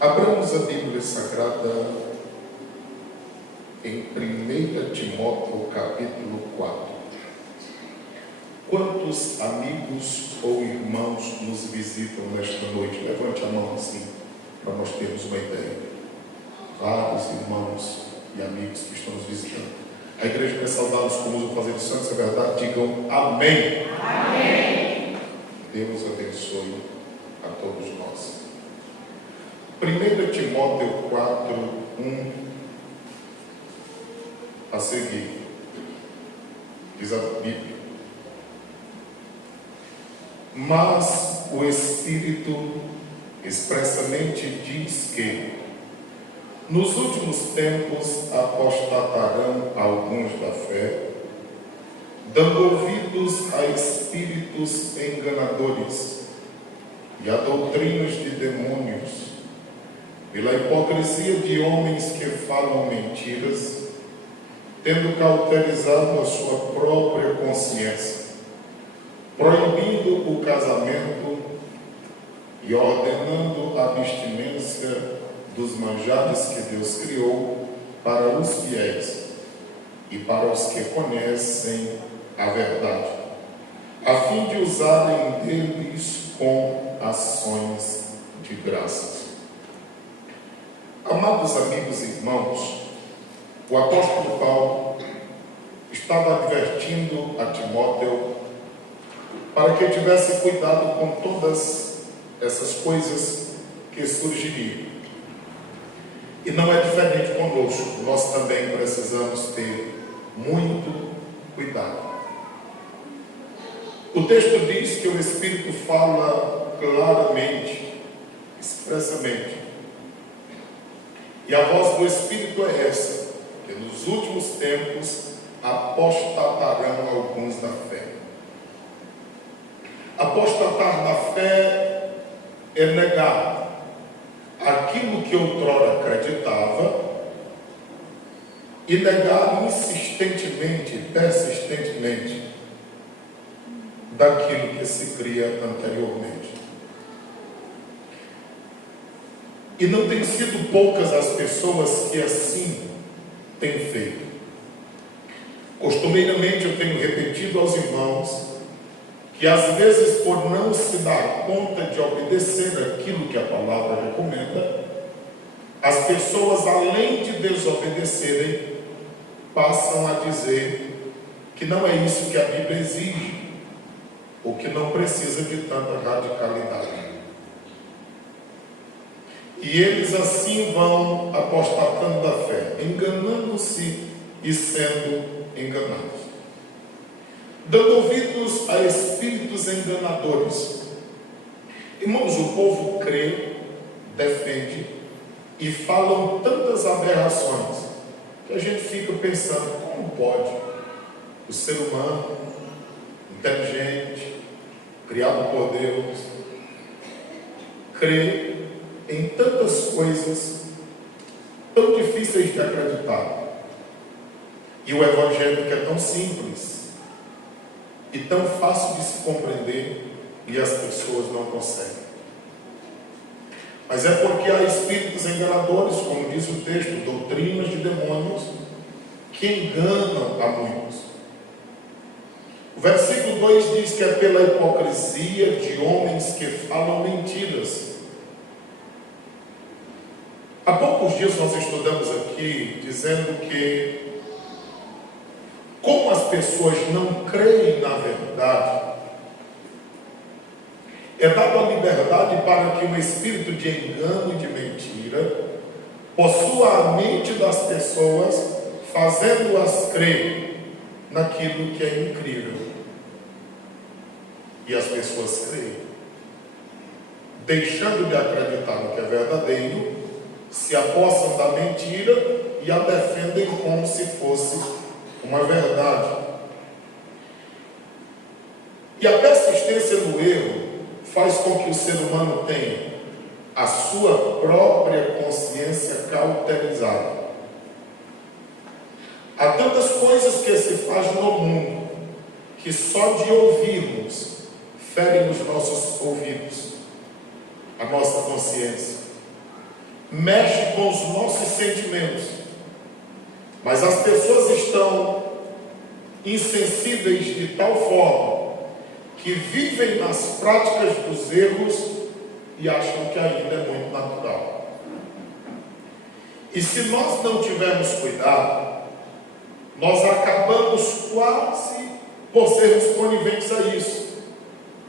Abramos a Bíblia Sagrada em 1 Timóteo capítulo 4. Quantos amigos ou irmãos nos visitam nesta noite? Levante a mão assim, para nós termos uma ideia. Vários irmãos e amigos que estão nos visitando. A igreja quer saudá-los como usa o fazer dos santos, é verdade? Digam amém. Amém. Deus abençoe a todos nós. 1 Timóteo 4, 1 a seguir, diz a Bíblia: mas o Espírito expressamente diz que nos últimos tempos apostatarão alguns da fé, dando ouvidos a espíritos enganadores e a doutrinas de demônios, pela hipocrisia de homens que falam mentiras, tendo cauterizado a sua própria consciência, proibindo o casamento e ordenando a abstinência dos manjares que Deus criou para os fiéis e para os que conhecem a verdade, a fim de usarem deles com ações de graças. Amados amigos e irmãos, o apóstolo Paulo estava advertindo a Timóteo para que tivesse cuidado com todas essas coisas que surgiriam. E não é diferente conosco, nós também precisamos ter muito cuidado. O texto diz que o Espírito fala claramente, expressamente, e a voz do Espírito é essa: que nos últimos tempos apostatarão alguns na fé. Apostatar na fé é negar aquilo que outrora acreditava e negar insistentemente, persistentemente, daquilo que se cria anteriormente. E não tem sido poucas as pessoas que assim têm feito. Costumeiramente eu tenho repetido aos irmãos que às vezes, por não se dar conta de obedecer aquilo que a palavra recomenda, as pessoas, além de desobedecerem, passam a dizer que não é isso que a Bíblia exige, ou que não precisa de tanta radicalidade. E eles assim vão apostatando da fé, enganando-se e sendo enganados, dando ouvidos a espíritos enganadores. Irmãos, o povo crê, defende e falam tantas aberrações que a gente fica pensando: como pode o ser humano inteligente, criado por Deus, crer em tantas coisas tão difíceis de acreditar? E o Evangelho, que é tão simples e tão fácil de se compreender, e as pessoas não conseguem. Mas é porque há espíritos enganadores, como diz o texto, doutrinas de demônios, que enganam a muitos. O versículo 2 diz que é pela hipocrisia de homens que falam mentiras. Há poucos dias nós estudamos aqui dizendo que, como as pessoas não creem na verdade, é dada a liberdade para que um espírito de engano e de mentira possua a mente das pessoas, fazendo-as crer naquilo que é incrível. E as pessoas creem, deixando de acreditar no que é verdadeiro, se apossam da mentira e a defendem como se fosse uma verdade. E a persistência no erro faz com que o ser humano tenha a sua própria consciência cauterizada. Há tantas coisas que se faz no mundo que só de ouvirmos ferem os nossos ouvidos, a nossa consciência. mexe com os nossos sentimentos, mas as pessoas estão insensíveis de tal forma que vivem nas práticas dos erros e acham que ainda é muito natural. E se nós não tivermos cuidado, nós acabamos quase por sermos coniventes a isso.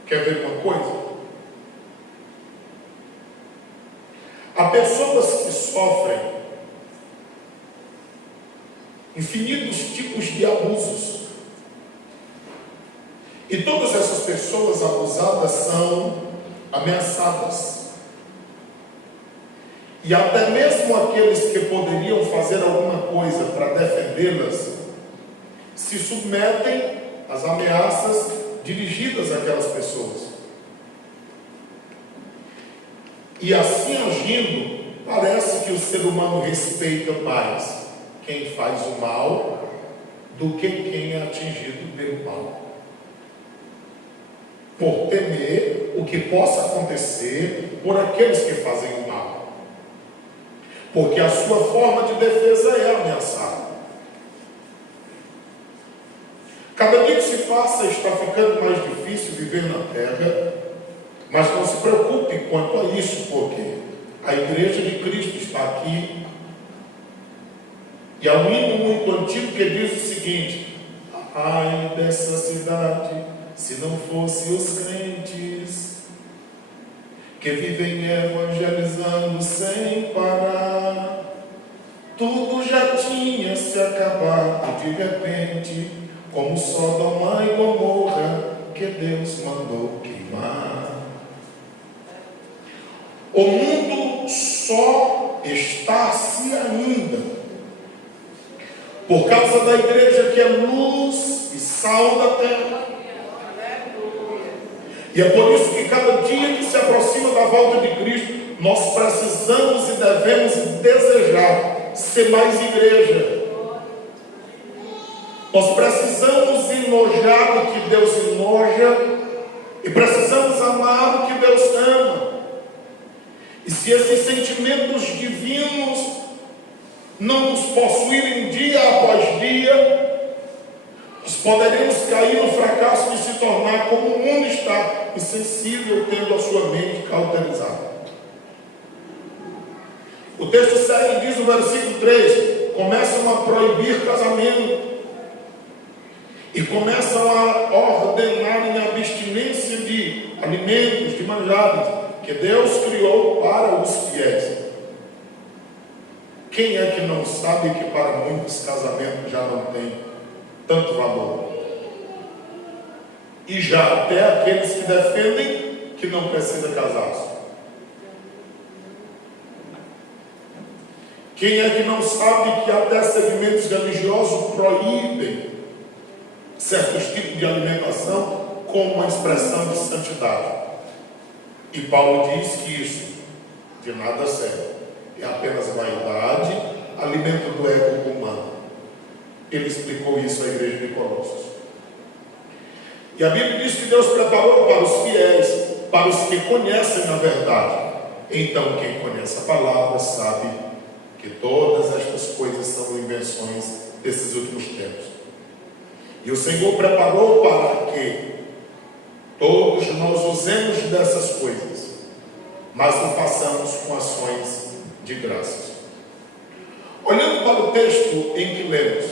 Quer ver uma coisa? Há pessoas que sofrem infinitos tipos de abusos. E todas essas pessoas abusadas são ameaçadas. E até mesmo aqueles que poderiam fazer alguma coisa para defendê-las se submetem às ameaças dirigidas àquelas pessoas. E assim agindo, parece que o ser humano respeita mais quem faz o mal do que quem é atingido pelo mal, por temer o que possa acontecer por aqueles que fazem o mal, porque a sua forma de defesa é ameaçada. Cada dia que se passa está ficando mais difícil viver na terra, mas não se preocupe quanto a isso, porque a igreja de Cristo está aqui. E há um hino muito antigo que diz o seguinte: ai dessa cidade, se não fossem os crentes que vivem evangelizando sem parar, tudo já tinha se acabado de repente, como Sodoma e Gomorra que Deus mandou queimar. O mundo só está assim ainda por causa da igreja que é luz e sal da terra. E é por isso que cada dia que se aproxima da volta de Cristo, nós precisamos e devemos desejar ser mais igreja. Nós precisamos enojar o que Deus enoja e precisamos amar o que Deus ama. E se esses sentimentos divinos não nos possuírem dia após dia, nós poderemos cair no fracasso de se tornar como o mundo está, insensível, tendo a sua mente cauterizada. O texto segue, diz no versículo 3, começam a proibir casamento e começam a ordenar em abstinência de alimentos, de manjares que Deus criou para os fiéis. Quem é que não sabe que para muitos casamentos já não tem tanto valor? E já até aqueles que defendem que não precisa casar-se. Quem é que não sabe que até segmentos religiosos proíbem certos tipos de alimentação como uma expressão de santidade? E Paulo diz que isso de nada serve, é apenas vaidade, alimento do ego humano. Ele explicou isso à igreja de Colossos. E a Bíblia diz que Deus preparou para os fiéis, para os que conhecem a verdade. Então quem conhece a palavra sabe que todas estas coisas são invenções desses últimos tempos. E o Senhor preparou para que todos nós usemos dessas coisas, mas o façamos com ações de graças. Olhando para o texto em que lemos,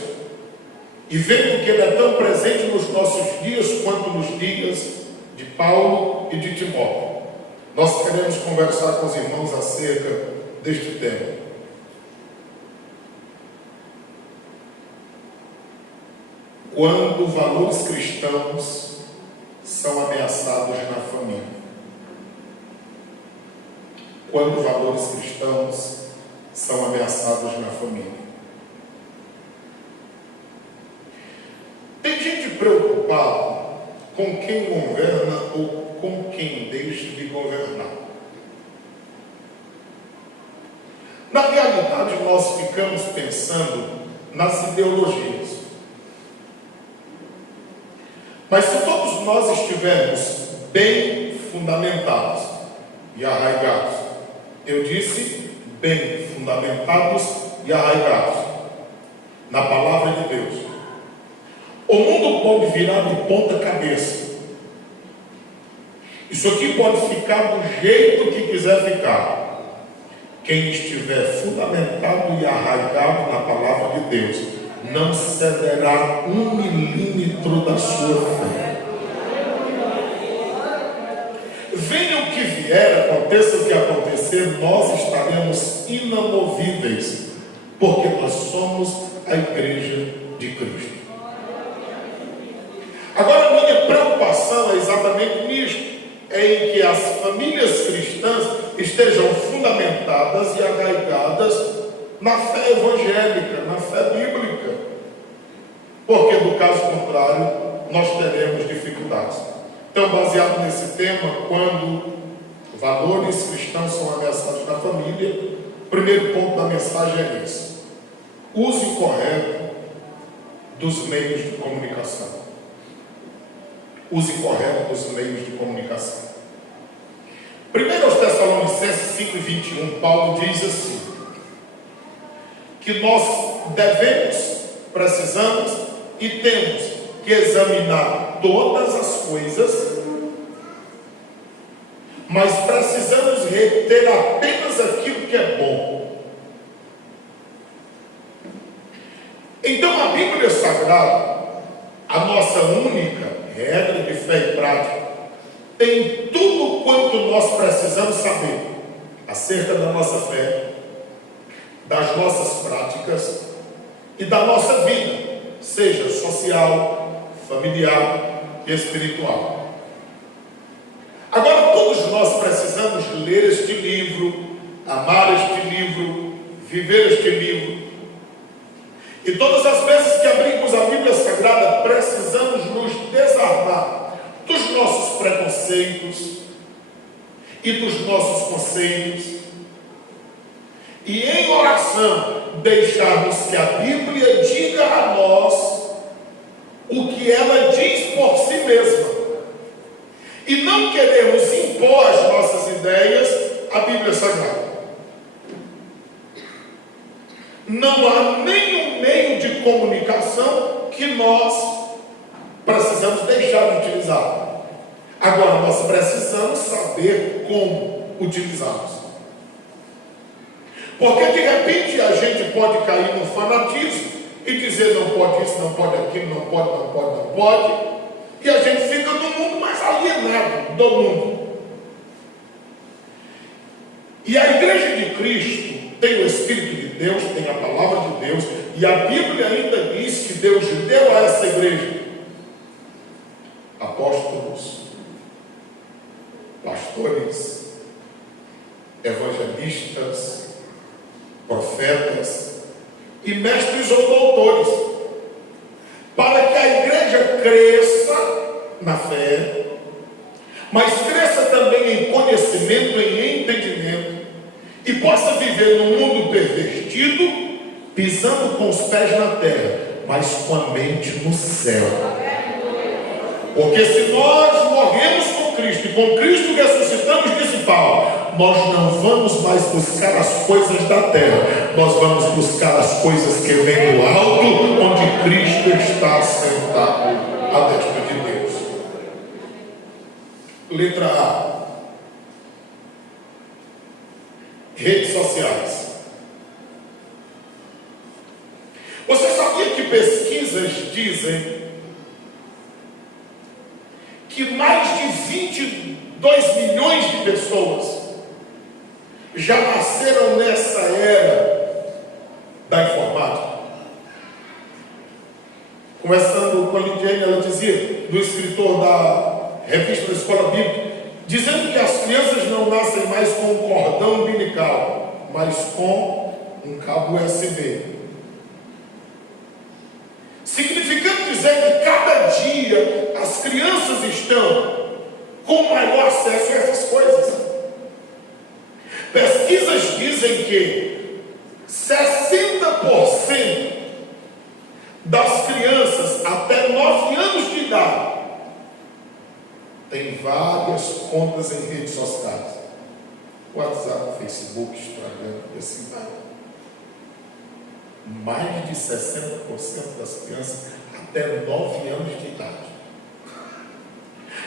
e vendo que ele é tão presente nos nossos dias quanto nos dias de Paulo e de Timóteo, nós queremos conversar com os irmãos acerca deste tema. Quando valores cristãos são ameaçados na família. Quando valores cristãos são ameaçados na família. Tem gente preocupada com quem governa ou com quem deixa de governar. Na realidade, nós ficamos pensando nas ideologias. Mas se todos nós estivermos bem fundamentados e arraigados, eu disse bem fundamentados e arraigados na palavra de Deus, o mundo pode virar de ponta cabeça. Isso aqui pode ficar do jeito que quiser ficar. Quem estiver fundamentado e arraigado na palavra de Deus não cederá 1 milímetro da sua fé. Venha o que vier, aconteça o que acontecer, nós estaremos inamovíveis, porque nós somos a igreja de Cristo. Agora, a minha preocupação é exatamente nisto, é em que as famílias cristãs estejam fundamentadas e arraigadas na fé evangélica, na fé bíblica, porque do caso contrário, nós teremos dificuldades. Então, baseado nesse tema, quando valores cristãos são ameaçados na família, o primeiro ponto da mensagem é esse: use correto dos meios de comunicação. Use correto dos meios de comunicação. Primeiro aos Tessalonicenses 5:21, Paulo diz assim, que nós devemos, precisamos e temos que examinar todas as coisas, mas precisamos reter apenas aquilo que é bom. Então a Bíblia Sagrada, a nossa única regra de fé e prática, tem tudo quanto nós precisamos saber acerca da nossa fé, das nossas práticas e da nossa vida, seja social, familiar e espiritual. Agora, todos nós precisamos ler este livro, amar este livro, viver este livro. E todas as vezes que abrimos a Bíblia Sagrada, precisamos nos desarmar dos nossos preconceitos e dos nossos conceitos, e em oração deixarmos que a Bíblia diga a nós o que ela diz por si mesma, e não queremos impor as nossas ideias à Bíblia Sagrada. Não há nenhum meio de comunicação que nós precisamos deixar de utilizar. Agora, nós precisamos saber como utilizá-los. Porque de repente a gente pode cair no fanatismo e dizer não pode isso, não pode aquilo, não pode, não pode, não pode, e a gente fica no mundo mais alienado do mundo. E a igreja de Cristo tem o Espírito de Deus, tem a palavra de Deus, e a Bíblia ainda diz que Deus deu a essa igreja apóstolos, pastores, evangelistas, profetas e mestres ou doutores, para que a igreja cresça na fé, mas cresça também em conhecimento, em entendimento, e possa viver num mundo pervertido, pisando com os pés na terra, mas com a mente no céu. Porque se nós morremos com Cristo e com Cristo ressuscitamos, disse Paulo, nós não vamos mais buscar as coisas da terra, nós vamos buscar as coisas que vêm do alto, onde Cristo está sentado à destra de Deus. Letra A. Redes sociais. Você sabia que pesquisas dizem que mais de 22 milhões de pessoas já nasceram nessa era da informática? Conversando com a Lidiane, ela dizia, do escritor da revista da Escola Bíblica, dizendo que as crianças não nascem mais com um cordão umbilical, mas com um cabo USB. Significando dizer que cada dia as crianças estão com maior acesso a essas coisas. Pesquisas dizem que 60% das crianças até 9 anos de idade têm várias contas em redes sociais. WhatsApp, Facebook, Instagram, e assim vai. Mais de 60% das crianças até 9 anos de idade.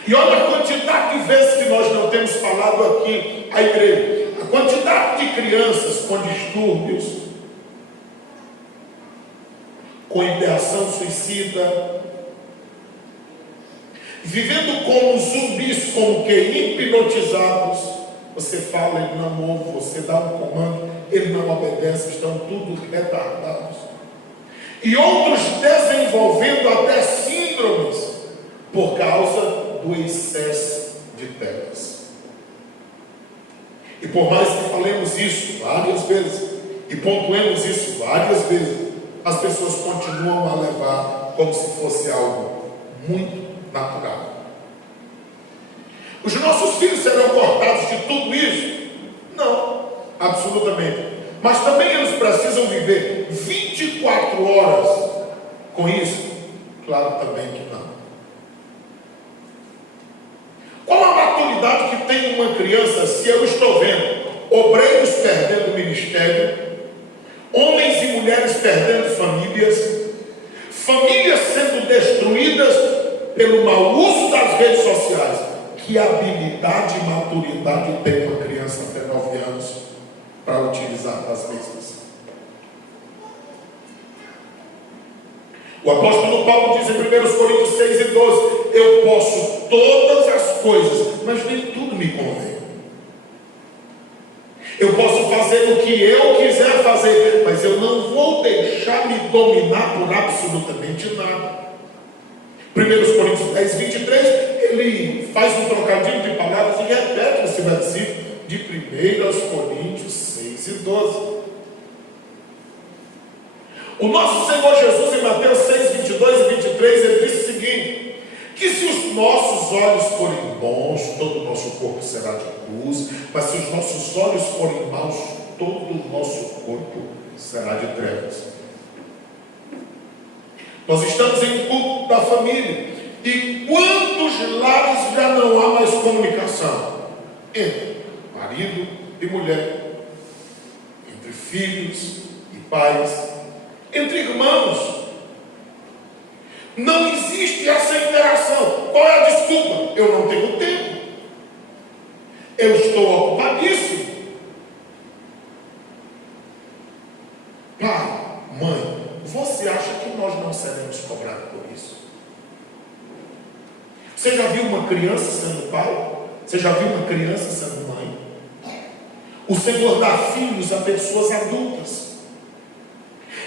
E olha a quantidade de vezes que nós não temos falado aqui à igreja. A quantidade de crianças com distúrbios, com ideação suicida, vivendo como zumbis, como que hipnotizados. Você fala, ele não ouve, você dá um comando, ele não obedece, estão tudo retardados. E outros desenvolvendo até síndromes por causa do excesso de telas. E por mais que falemos isso várias vezes, e pontuemos isso várias vezes, as pessoas continuam a levar como se fosse algo muito natural. Os nossos filhos serão cortados de tudo isso? Não, absolutamente. Mas também eles precisam viver 24 horas com isso? Claro também que não. Qual a maturidade que tem uma criança se eu estou vendo obreiros perdendo o ministério, homens e mulheres perdendo famílias, famílias sendo destruídas pelo mau uso das redes sociais? Que habilidade e maturidade tem uma criança até 9 anos para utilizar das mesmas? O apóstolo Paulo diz em 1 Coríntios 6 e 12: eu posso todas as coisas, mas nem tudo me convém. Eu posso fazer o que eu quiser fazer, mas eu não vou deixar me dominar por absolutamente nada. 1 Coríntios 10, 23, ele faz um trocadilho de palavras e repete esse versículo de 1 Coríntios 6 e 12. O nosso Senhor Jesus, em Mateus 6, 22 e 23, ele disse o seguinte: que se os nossos olhos forem bons, todo o nosso corpo será de luz, mas se os nossos olhos forem maus, todo o nosso corpo será de trevas. Nós estamos em culto da família. E quantos lares já não há mais comunicação? Entre marido e mulher, entre filhos e pais, entre irmãos. Não existe essa interação. Qual é a desculpa? Eu não tenho tempo. Eu estou ocupadíssimo. Pai, mãe, você acha que nós não seremos cobrados por isso? Você já viu uma criança sendo pai? Você já viu uma criança sendo mãe? O Senhor dá filhos a pessoas adultas,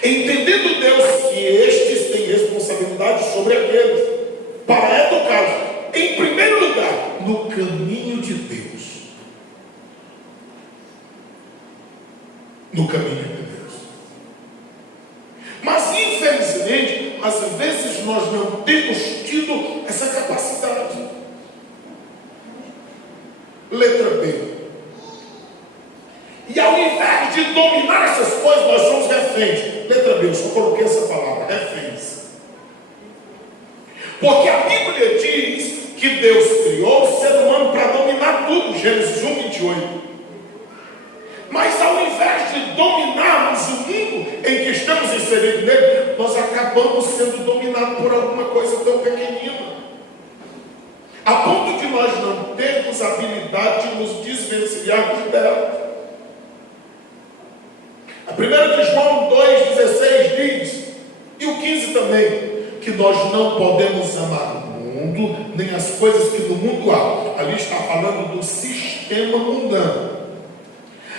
entendendo Deus que estes têm responsabilidade sobre aqueles, para educá-los, em primeiro lugar, no caminho de Deus. No caminho de Deus. Mas infelizmente, às vezes nós não temos tido essa capacidade. Letra B. E ao invés de dominar essas coisas, nós somos reféns. Letra B, eu só coloquei essa palavra, reféns. Porque a Bíblia diz que Deus criou o ser humano para dominar tudo, Gênesis 1, 28. Mas ao invés de dominarmos o mundo em que estamos inseridos nele, nós acabamos sendo dominados por alguma coisa tão pequenina, a ponto de nós não termos habilidade de nos desvencilharmos dela. A 1 de João 2,16 diz, e o 15 também, que nós não podemos amar o mundo, nem as coisas que no mundo há. Ali está falando do sistema mundano.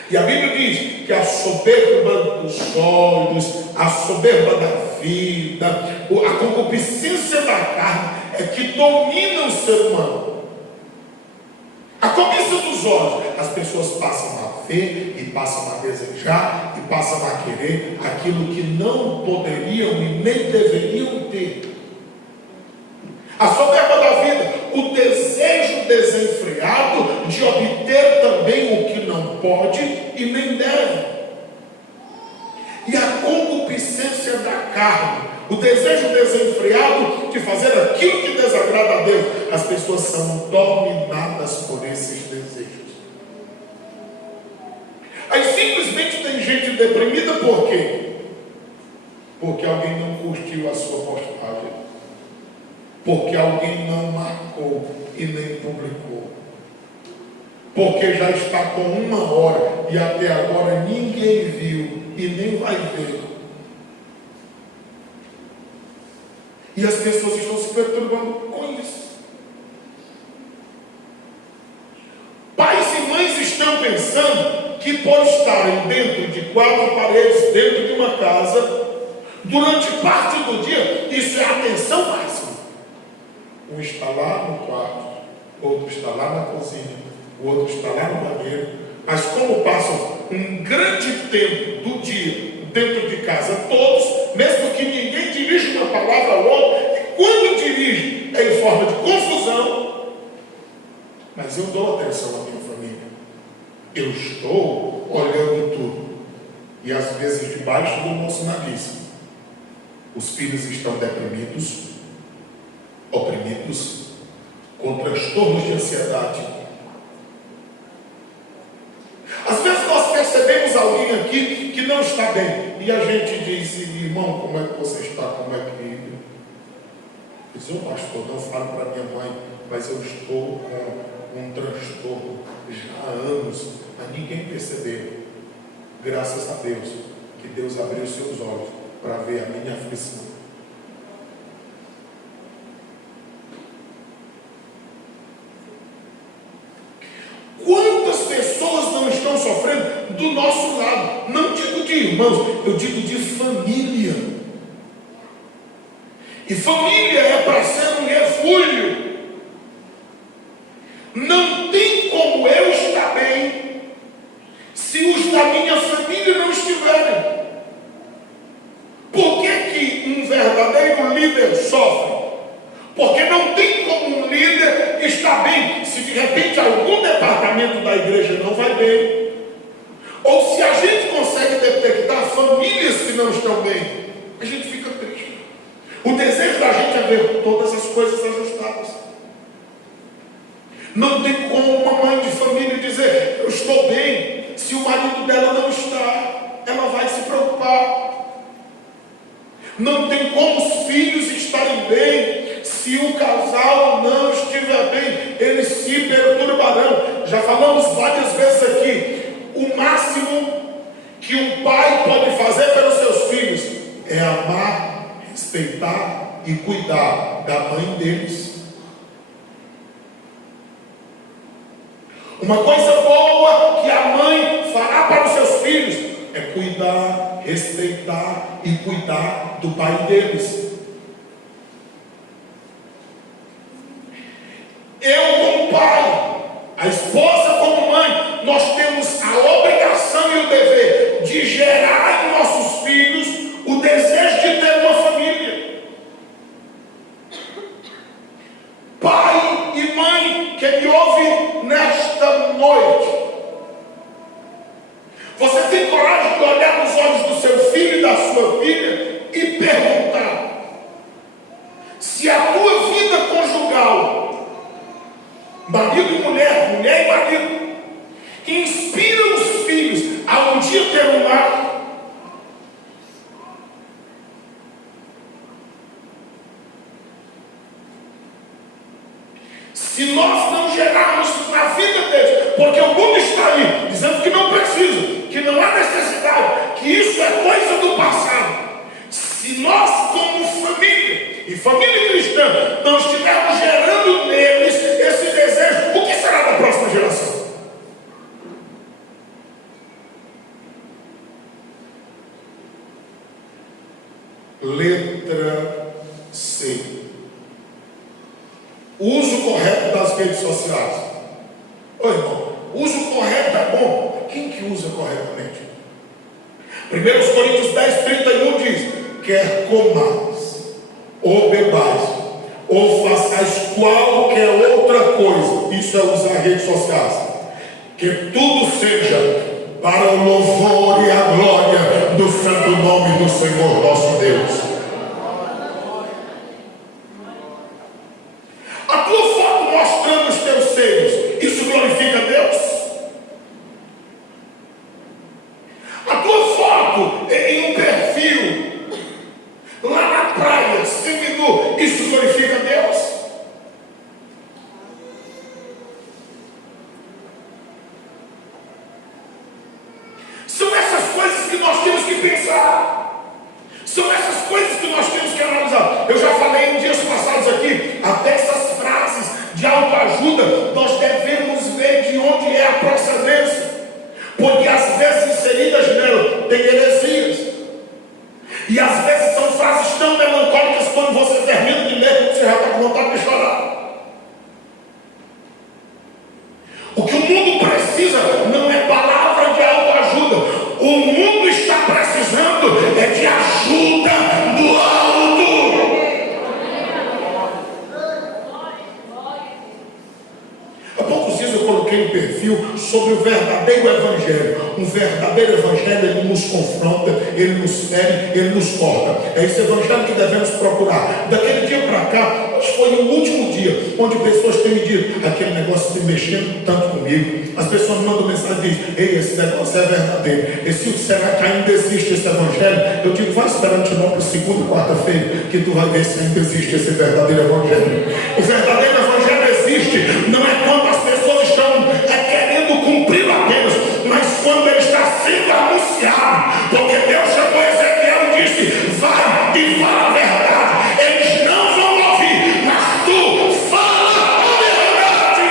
E a Bíblia diz que a soberba dos olhos, a soberba da vida, a concupiscência da carne é que domina o ser humano. A cobiça dos olhos, as pessoas passam a ver e passam a desejar e passam a querer aquilo que não poderiam e nem deveriam ter. A soberba da vida, o desejo desenfreado de obter também o que não pode e nem deve. E a concupiscência da carne, o desejo desenfreado de fazer aquilo que desagrada a Deus. As pessoas são dominadas por esses desejos. deprimida por quê? Porque alguém não curtiu a sua postagem, porque alguém não marcou e nem publicou, porque já está com 1 hora e até agora ninguém viu e nem vai ver. E as pessoas estão se perturbando com isso. Pais e mães estão pensando que por estarem dentro de 4 paredes, dentro de uma casa, durante parte do dia, isso é a atenção máxima. Um está lá no quarto, outro está lá na cozinha, o outro está lá no banheiro, mas como passam um grande tempo do dia dentro de casa, todos, mesmo que ninguém dirija uma palavra ao outro, e quando dirige é em forma de confusão, mas eu dou atenção à minha família, eu estou olhando tudo, e às vezes debaixo do nosso nariz, os filhos estão deprimidos, oprimidos, com transtornos de ansiedade. Às vezes nós percebemos alguém aqui que não está bem, e a gente diz: irmão, como é que você está? Como é que... Diz: ô pastor, não falo para minha mãe, mas eu estou com um transtorno já há anos, mas ninguém percebeu. Graças a Deus, que Deus abriu seus olhos para ver a minha aflição. Quantas pessoas não estão sofrendo do nosso lado? Não digo de irmãos, eu digo de família. E família é para ser um refúgio. Não tem como eu estar bem se os da minha família não estiverem. Por que que um verdadeiro líder sofre? Porque não tem como um líder estar bem se de repente algum departamento da igreja não vai bem, ou se a gente consegue detectar famílias que não estão bem, a gente fica triste. O desejo da gente é ver todas as coisas ajustadas. Não tem como uma mãe de família dizer: eu estou bem, se o marido dela não está, ela vai se preocupar. Não tem como os filhos estarem bem, se o casal não estiver bem, eles se perturbarão. Já falamos várias vezes aqui, o máximo que um pai pode fazer pelos seus filhos é amar, respeitar e cuidar da mãe deles. Uma coisa boa que a mãe fará para os seus filhos é cuidar, respeitar e cuidar do pai deles. Eu como pai, a esposa como mãe, nós temos a obrigação e o dever de gerar em nossos filhos o desejo de ter uma família. Pai e mãe que me ouve nesta noite, você tem coragem de olhar nos olhos do seu filho e da sua filha e perguntar se a tua vida conjugal, marido e mulher, mulher e marido, inspira os filhos a um dia ter um lar? Se nós não gerarmos na vida deles, porque o mundo está aí dizendo que não precisa, que não há necessidade, que isso é coisa do passado. Se nós como família e família cristã não estivermos gerando neles esse desejo, o que será da próxima geração? Letra C. O uso correto das redes sociais. Ô irmão, o uso correto é bom. Quem que usa corretamente? 1 Coríntios 10:31 diz: quer comais, ou bebais, ou façais qualquer outra coisa, isso é usar redes sociais, que tudo seja para o louvor e a glória do santo nome do Senhor nosso Deus. A tua foto mostrando os teus seios, isso glorifica a Deus? A tua foto foto em um perfil lá na praia, seminu, isso glorifica Deus? São essas coisas que nós temos que pensar. São essas coisas que nós temos que analisar. Eu já falei em dias passados aqui, até essas frases de autoajuda, nós devemos ver de onde é a procedência. Porque às vezes inseridas nela tem heresias. E às vezes são frases tão melancólicas, quando você termina de ler, você já está com vontade de chorar. O que o mundo precisa não é palavra de autoajuda. O mundo está precisando é de ajuda do alto. Há poucos dias eu coloquei um perfil sobre o verdadeiro evangelho. Um verdadeiro evangelho, ele nos confronta, ele nos fere, ele nos corta. É esse evangelho que devemos procurar. Daquele dia para cá, acho que foi o último dia onde pessoas têm me dito: aquele negócio está mexendo tanto comigo. As pessoas me mandam mensagem e dizem: ei, esse negócio é verdadeiro. Será que ainda existe esse evangelho? Eu digo: vai esperando não para segunda e quarta-feira, que tu vai ver se ainda existe esse verdadeiro evangelho. O verdadeiro evangelho existe, não é quando as pessoas estão querendo cumprir apenas, mas quando ele está sendo anunciado. Porque Deus chamou Ezequiel e disse: vai e fala a verdade. Eles não vão ouvir, mas tu fala a verdade.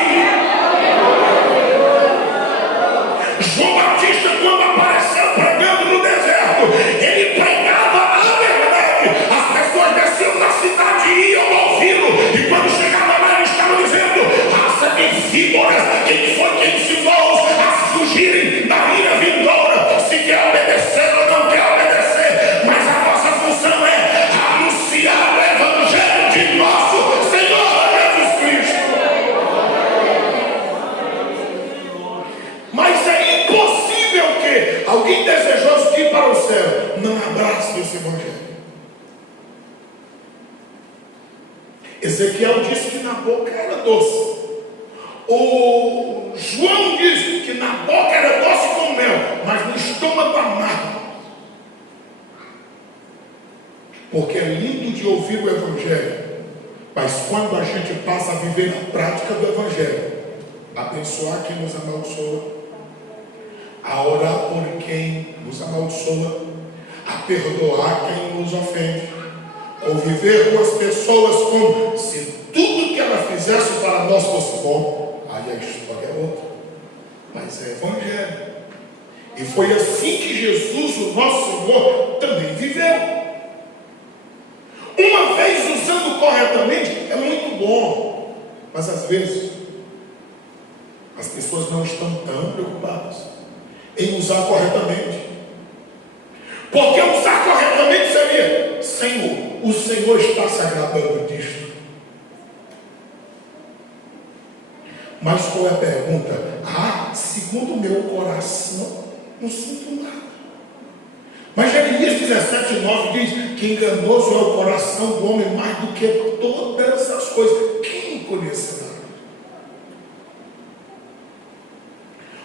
João Batista, quando apareceu pregando no deserto, ele pregava a verdade. As pessoas desciam da cidade e iam ouvi-lo. E quando chegava lá, ele estava dizendo: raça de víboras, quem foi que ensinou-os a fugirem da ira vindoura? Se quer obedecer ou não quer obedecer, mas a nossa função é anunciar o evangelho de nosso Senhor Jesus Cristo. Mas é impossível que alguém desejoso de ir para o céu não abrace esse evangelho. Ezequiel disse que na boca era doce. O João diz que na boca era doce como mel, mas no estômago amargo. Porque é lindo de ouvir o evangelho, mas quando a gente passa a viver na prática do evangelho, a abençoar quem nos amaldiçoa, a orar por quem nos amaldiçoa, a perdoar quem nos ofende, conviver com as pessoas como se tudo que ela fizesse para nós fosse bom. Aí a história é outra. Mas é evangelho. E foi assim que Jesus, o nosso Senhor, também viveu. Uma vez usando corretamente é muito bom, mas às vezes as pessoas não estão tão preocupadas em usar corretamente. Porque usar corretamente seria: Senhor, o Senhor está se agradando disto. Mas qual é a pergunta? Segundo o meu coração, não sinto nada. Mas Jeremias 17:9 diz que enganoso é o coração do homem mais do que todas as coisas. Quem conhecerá?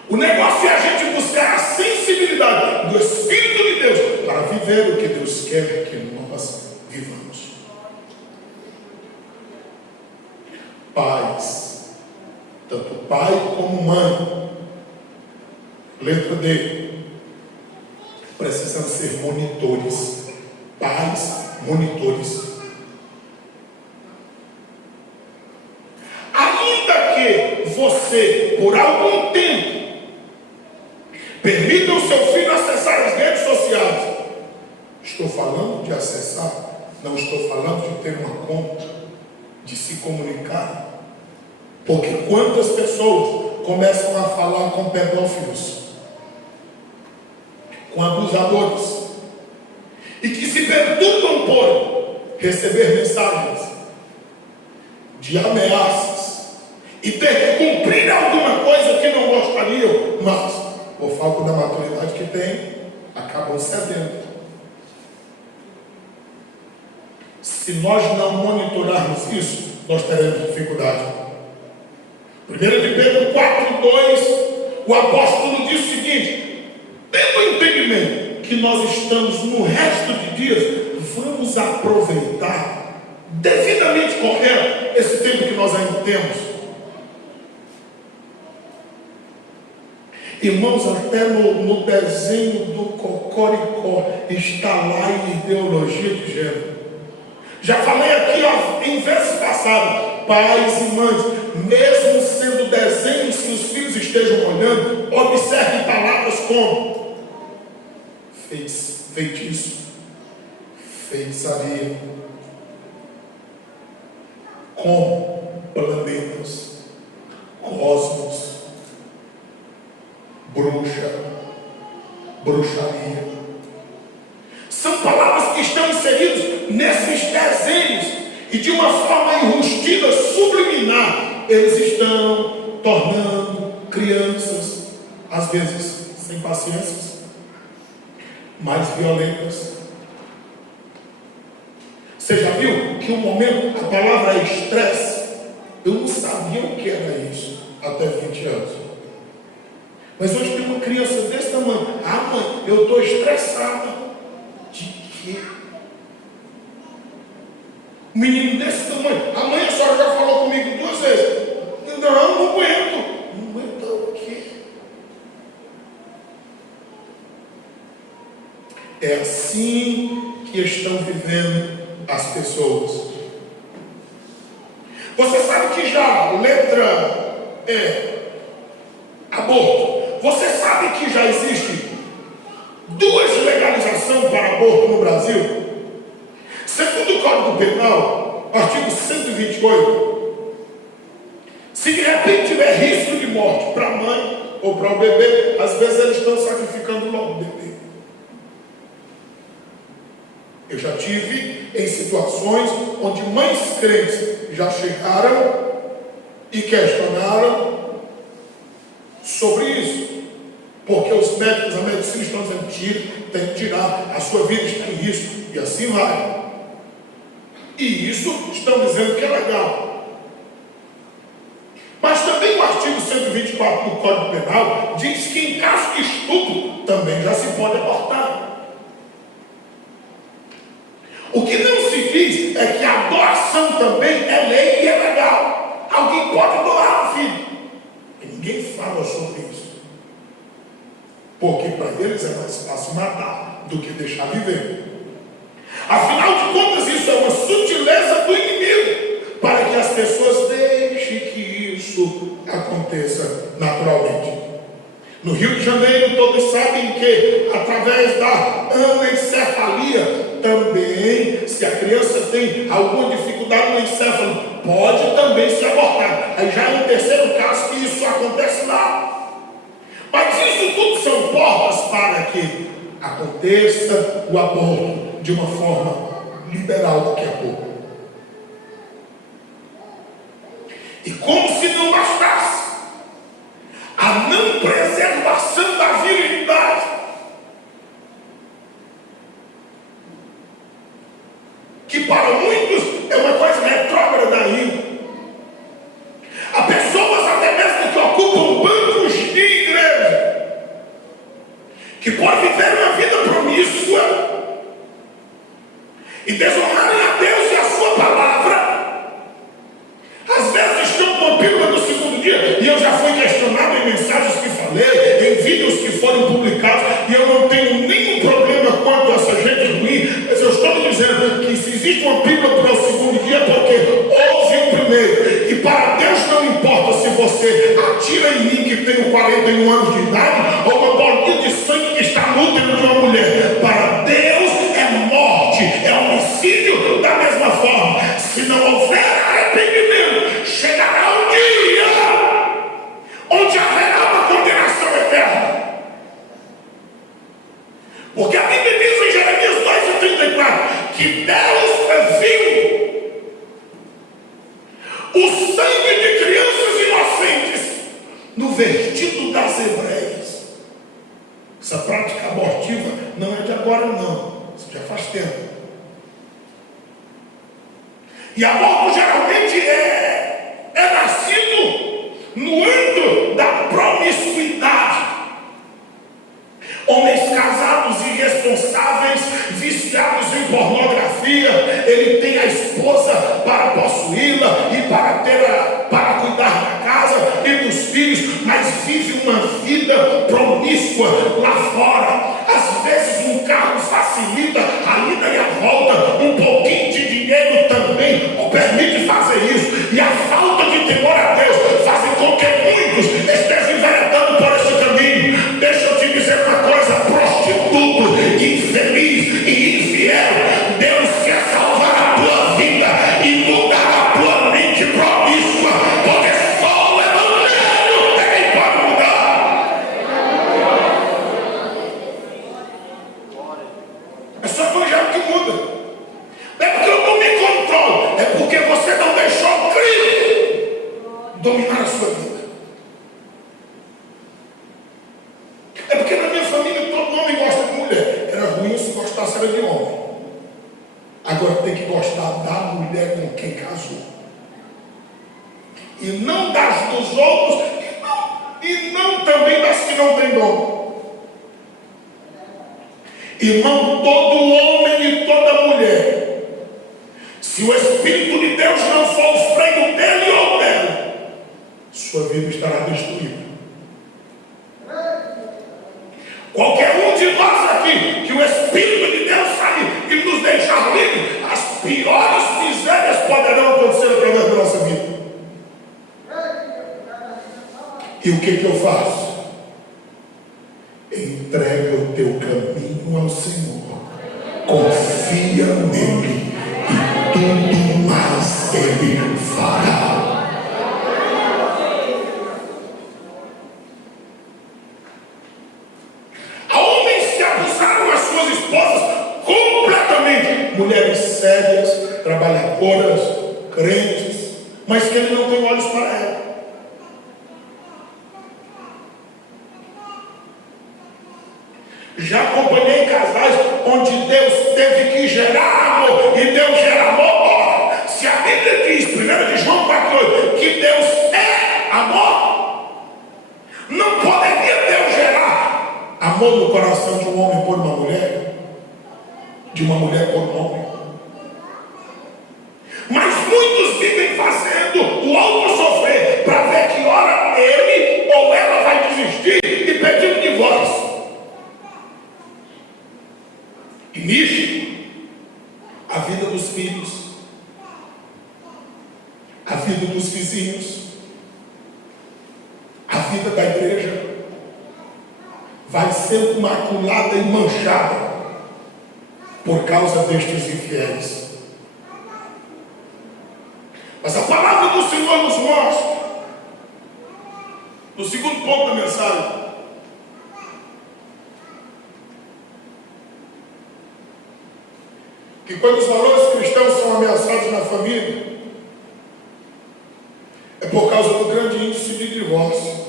O negócio é a gente buscar a sensibilidade do Espírito de Deus para viver o que Deus quer que nós vivamos. Pais, tanto pai como mãe, letra D, precisam ser monitores. Pais, monitores. Ainda que você, por algum tempo, permita o seu filho acessar as redes sociais. Estou falando de acessar, não estou falando de ter uma conta, de se comunicar. Porque quantas pessoas começam a falar com pedófilos, com abusadores, e que se perturbam por receber mensagens de ameaças e ter que cumprir alguma coisa que não gostariam, mas por falta da maturidade que tem, acabam cedendo. Se nós não monitorarmos isso, nós teremos dificuldade. 1 de Pedro 4:2, o apóstolo diz o seguinte: tendo entendimento, que nós estamos no resto de dias, vamos aproveitar devidamente correto esse tempo que nós ainda temos. Irmãos, até no desenho do Cocoricó está lá em ideologia de gênero. Já falei aqui em vezes passadas, pais e mães, mesmo sendo desenhos que os filhos estejam olhando, observem palavras como feitiço, feitiçaria, como planetas, cosmos, bruxaria. São palavras que estão inseridas nesses desenhos e de uma forma enrustida, subliminar, eles estão tornando crianças, às vezes sem paciência, mais violentas. Você já viu que um momento, a palavra é estresse? Eu não sabia o que era isso até 20 anos. Mas hoje tem uma criança desse tamanho. Ah, mãe, eu estou estressada. De quê? Um menino desse tamanho. A mãe, a senhora já falou comigo 2 vezes. Não aguento. Não aguenta o quê? É assim que estão vivendo as pessoas. Você sabe que já letra aborto. Você sabe que já existe 2 legalizações para aborto no Brasil? Segundo o Código Penal, artigo 128, se de repente tiver risco de morte para a mãe ou para o bebê, às vezes eles estão sacrificando logo o bebê. Eu já tive em situações onde mães crentes já chegaram e questionaram sobre isso, porque os médicos, a medicina estão dizendo tem que tirar, a sua vida está em risco, e assim vai. E isso estão dizendo que é legal. Mas também o artigo 124 do Código Penal diz que em caso de estupro também já se pode abortar. O que não se diz é que a doação também é lei e é legal. Alguém pode doar um filho. E ninguém fala sobre isso. Porque para eles é mais fácil matar do que deixar viver. Afinal de contas, isso é uma sutileza do inimigo, para que as pessoas deixem que isso aconteça naturalmente. No Rio de Janeiro, todos sabem que, através da anencefalia, também, se a criança tem alguma dificuldade no encéfalo, pode também ser abortada. Aí já é um terceiro caso que isso acontece lá. Mas isso tudo são portas para que aconteça o aborto de uma forma liberal daqui a pouco. E como se não bastasse a não preservação da virilidade, que para muitos é uma coisa retrógrada ainda. Há pessoas até mesmo que ocupam bancos de igreja, que podem viver uma vida promíscua e desonrarem a Deus e a sua palavra. Às vezes estão com a pílula do segundo dia, e eu já fui questionado em mensagens que falei, em vídeos que foram publicados, e eu não tenho nenhum problema quanto a essa gente ruim, mas eu estou lhe dizendo que se existe uma pílula para o segundo dia, porque houve o primeiro, e para Deus não importa se você atira em mim que tenho 41 anos de idade, ou uma bolinha de sangue que está no útero de uma mulher. Para Deus é morte, é homicídio da mesma forma. Se não houver arrependimento, chegará um dia onde haverá uma condenação eterna. Porque a Bíblia diz em Jeremias 2:34 que Deus viu o sangue de crianças inocentes no vestido das hebreias. Essa prática abortiva não é de agora não, isso já faz tempo. E aborto geralmente é nascido no âmbito da promiscuidade. Homens casados e cara de homem. Agora tem que gostar da mulher com quem casou. E não das dos outros, e não também das que não têm dom. Irmão, todo homem e toda mulher, se o Espírito de Deus não for o freio dele ou dela, sua vida estará destruída. Qualquer um de nós aqui, que o Espírito de Deus sair e nos deixar livres, as piores misérias poderão acontecer através da nossa vida. E o que eu faço? Entrega o teu caminho ao Senhor, confia nele e tudo mais ele fará. Mulheres sérias, trabalhadoras, crentes, mas que ele não tem olhos para ela. Já acompanhei casais onde Deus teve que gerar amor, e Deus gera amor. Se a Bíblia diz, 1 João 4,8, que Deus é amor, não poderia Deus gerar amor no coração de um homem por uma mulher? De uma mulher por um homem. Mas muitos vivem fazendo o outro sofrer para ver que hora ele ou ela vai desistir e pedir um divórcio. E nisso, a vida dos filhos, a vida dos vizinhos, a vida da igreja vai ser maculada e manchada por causa destes infiéis. Mas a palavra do Senhor nos mostra, no segundo ponto da mensagem, que quando os valores cristãos são ameaçados na família, é por causa do grande índice de divórcio.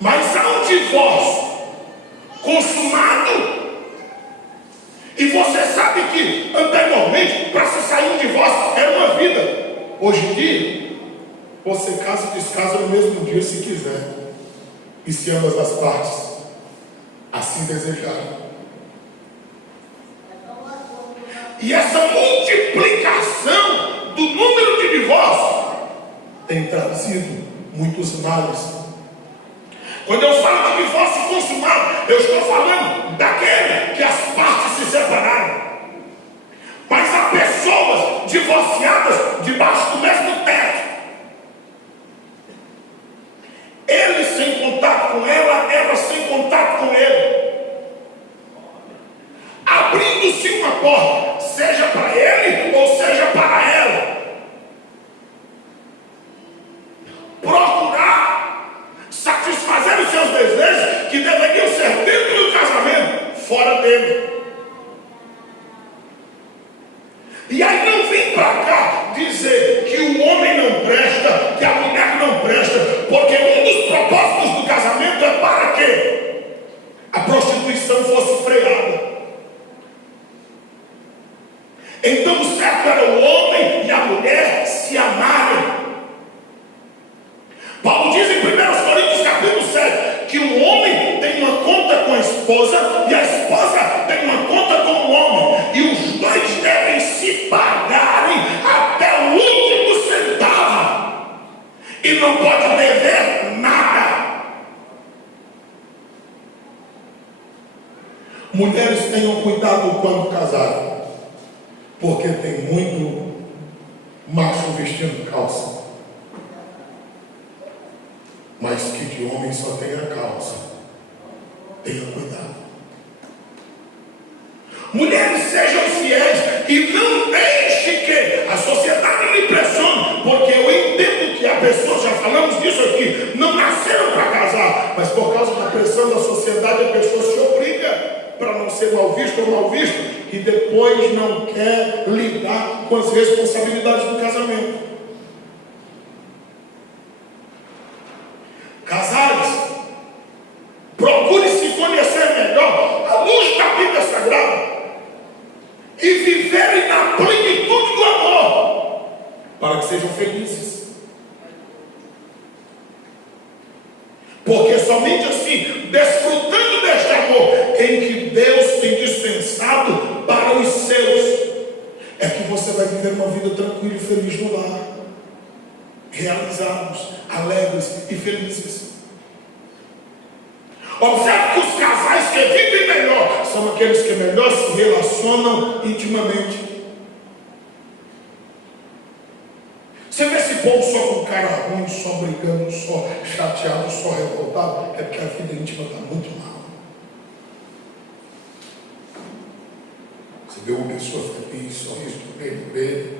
Mas há um divórcio consumado, e você sabe que anteriormente, para se sair um divórcio, era uma vida. Hoje em dia, você casa e descasa no mesmo dia se quiser, e se ambas as partes assim desejarem. E essa multiplicação do número de divórcios tem trazido muitos males. Quando eu falo de divórcio consumado, eu estou falando daquele que as partes se separaram. Mas há pessoas divorciadas debaixo do mesmo teto. Ele sem contato com ela sem contato com ele. Abrindo-se uma porta, seja para ele ou seja para ela. Procurar satisfazer os seus desejos que deveriam ser dentro do casamento, fora dele. E aí não vem para cá dizer que o homem não presta, que a mulher não presta, porque um dos propósitos do casamento é para que a prostituição fosse freada. Então o certo era o homem e a mulher se amarem. Paulo diz em 1 Coríntios capítulo 7 que o homem tem uma conta com a esposa e a esposa tem uma conta com o homem, e os dois devem se pagarem até o último centavo, e não pode dever nada. Mulheres, tenham cuidado quando casarem, porque tem muito macho vestindo calça, mas que de homem só tem a calça. Tenha cuidado. Mulheres, sejam fiéis e não deixe que a sociedade lhe pressione, porque eu entendo que há pessoas, já falamos disso aqui, não nasceram para casar, mas por causa da pressão da sociedade a pessoa se obriga para não ser mal visto ou mal visto, e depois não quer lidar com as responsabilidades do casamento. Casais, procure se conhecer família sagrada e viverem na plenitude do amor, para que sejam felizes. Porque somente assim, desfrutando deste amor em que Deus tem dispensado para os seus, é que você vai viver uma vida tranquila e feliz no lar, realizados, alegres e felizes. Observe que os casais que vivem melhor são aqueles que melhor se relacionam intimamente. Você vê esse povo só com cara ruim, só brigando, só chateado, só revoltado, é porque a vida íntima está muito mal. Você vê uma pessoa feliz, sorriso do meio do meio,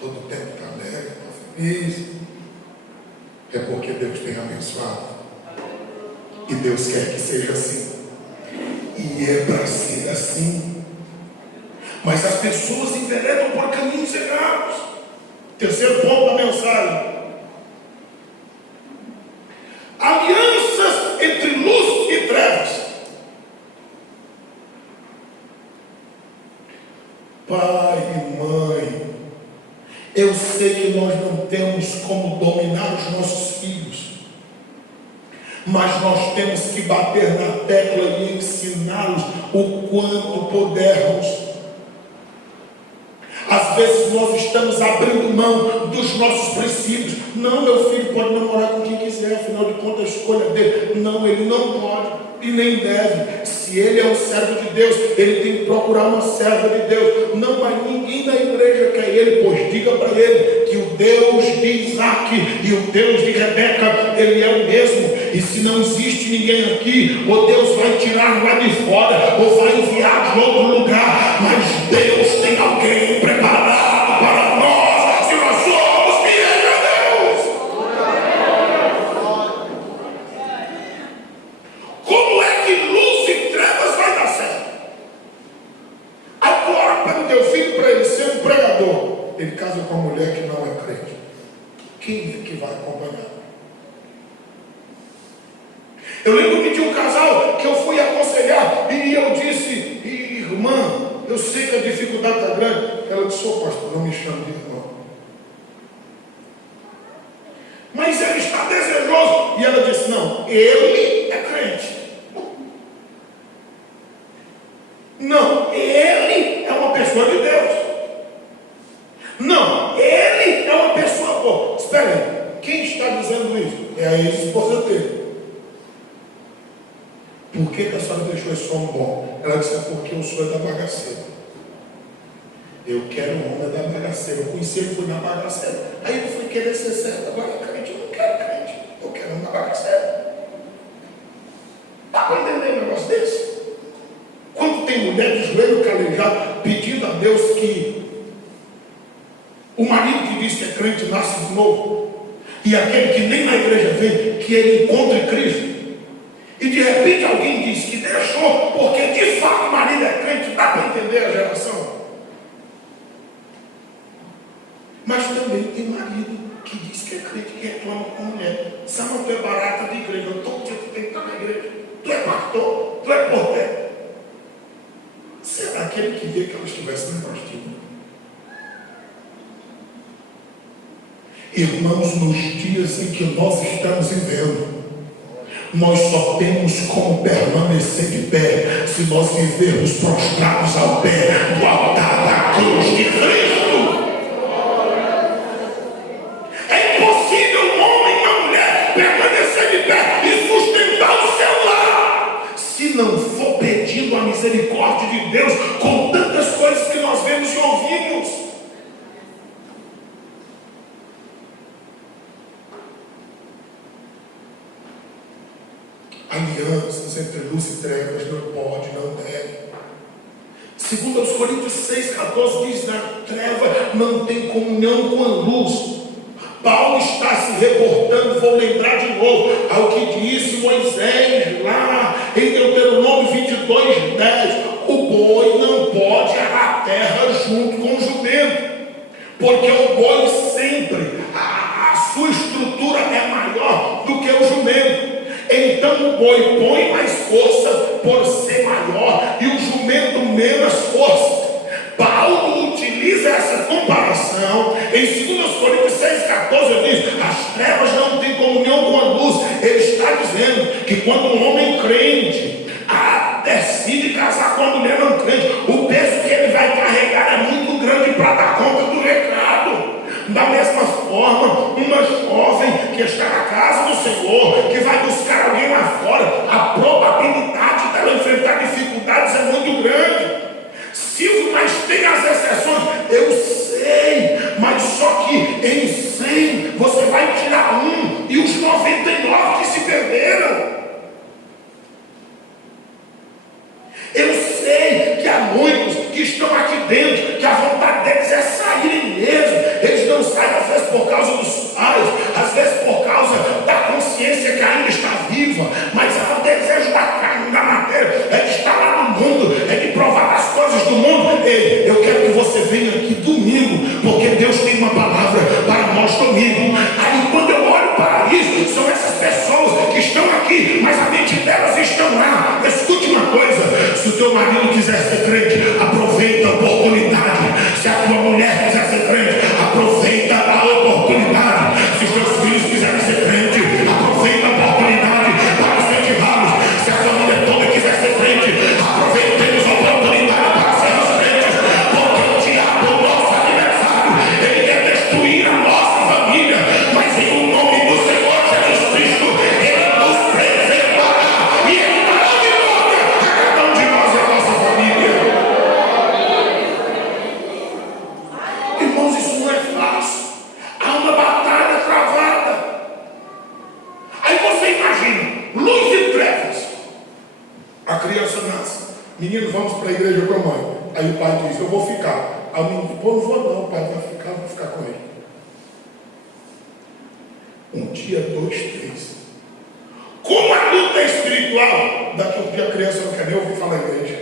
todo o tempo está alegre, está feliz, é porque Deus tem abençoado. E Deus quer que seja assim. E é para ser assim. Mas as pessoas enveredam por caminhos errados. Terceiro ponto da mensagem: alianças entre luz e trevas. Pai e mãe, eu sei que nós não temos como dominar os nossos filhos, mas nós temos que bater na tecla e ensiná-los o quanto pudermos. Às vezes nós estamos abrindo mão dos nossos princípios. Não, meu filho pode namorar com quem quiser, afinal de contas a escolha dele. Não, ele não pode e nem deve. Se ele é um servo de Deus, ele tem que procurar uma serva de Deus. Não, mas ninguém da igreja quer ele, pois diga para ele que o Deus de Isaac e o Deus de Rebeca, ele é o mesmo. E se não existe ninguém aqui, ou Deus vai tirar lá de fora, ou vai enviar de outro lugar, mas Deus tem alguém preparado para nós, se nós somos fiéis a Deus. Como é que luz e trevas vai dar certo? Agora, para o teu filho, para ele ser um pregador, ele casa com uma mulher que não é crente. Quem é que vai acompanhar? Eu lembro de um casal que eu fui aconselhar e eu disse: irmã, eu sei que a dificuldade está grande. Ela disse: ô pastor, não me chame de irmão. Mas ele está desejoso. E ela disse: não, ele é crente. Não, ele é uma pessoa de Deus. Não, ele é uma pessoa boa. Espera aí, quem está dizendo isso? É a ex-esposa dele. Por que a senhora deixou esse homem bom? Ela disse: é porque eu sou da bagaceira. Eu quero um homem da bagaceira. Eu conheci ele, fui na bagaceira. Aí eu fui querer ser certo. Agora é crente. Eu não quero crente. Eu quero um da bagaceira. Dá para entender um negócio desse? Quando tem mulher de joelho calejado pedindo a Deus que o marido que diz que é crente nasce de novo, e aquele que nem na igreja vem, que ele encontre Cristo, e de repente alguém diz que deixou porque de fato o marido é crente, dá para entender a geração. Mas também tem marido que diz que é crente, que reclama com a mulher: Sama, tu é barata de igreja, todo dia tu tem que estar na igreja, tu é pastor, tu é porteiro. Será que ele queria que ela estivesse na prostíbulo? Irmãos, nos dias em que nós estamos vivendo, nós só temos como permanecer de pé se nós vivermos prostrados ao pé do altar da cruz de Cristo. É impossível um homem e uma mulher permanecer de pé e sustentar o seu lar se não for pedindo a misericórdia de Deus com tantas coisas que nós vemos e ouvimos. Alianças entre luz e trevas não pode, não deve. Segundo aos Coríntios 6,14 diz: na treva não tem comunhão com a luz. Paulo está se reportando, vou lembrar de novo, ao que disse Moisés lá em Deuteronômio 22:10: o boi não pode arar a terra junto com o jumento, porque o boi sempre, a sua estrutura é maior do que o jumento. Então o boi põe mais força por ser maior, e o jumento forças. Paulo utiliza essa comparação em 2 Coríntios 6,14, diz: as trevas não têm comunhão com a luz. Ele está dizendo que quando um homem crente decide casar com uma mulher não crente, o peso que ele vai carregar é muito grande para dar conta do recado. Da mesma forma, uma jovem que está na casa do Senhor, que vai buscar alguém lá fora, a probabilidade dela enfrentar dificuldades é muito grande. Silvio, mas tem as exceções, eu sei, mas só que em 100 você vai tirar um e os 99 que se perderam. Eu sei que há muitos que estão aqui dentro, que a vontade deles é saírem mesmo. Eles não saem às vezes por causa dos pais, às vezes por causa da consciência que ainda está viva, mas há o desejo da carne, da matéria, é de estar lá no mundo, é de provar as coisas do mundo. Ei, eu quero que você venha aqui domingo, porque Deus tem uma palavra para nós domingo. Aí quando eu olho para isso, são essas pessoas que estão aqui, mas a mente delas estão lá. Escute uma coisa: se o teu marido quiser ser crente, aproveita a oportunidade. Se a tua mulher quiser ser crente, aproveita a oportunidade. Se os teus filhos quiserem ser crente, aproveita a oportunidade para incentivá-los. Se a tua mulher toda quiser ser crente, aproveitemos a oportunidade para sermos crentes. Porque o diabo, o nosso adversário, ele quer destruir a nossa família, mas em o nome do Senhor Jesus Cristo, ele nos preservará e ele dará vitória a cada um de nós e a nossa família. Irmãos, isso não é fácil. Há uma batalha travada. Aí você imagina, luz e trevas. A criança nasce: menino, vamos para a igreja com a mãe. Aí o pai diz: eu vou ficar. A menina: pô, não vou não, o pai vai ficar, vou ficar com ele. Um dia, 2, 3. Como a luta é espiritual, daqui a um dia a criança não quer nem ouvir falar na igreja.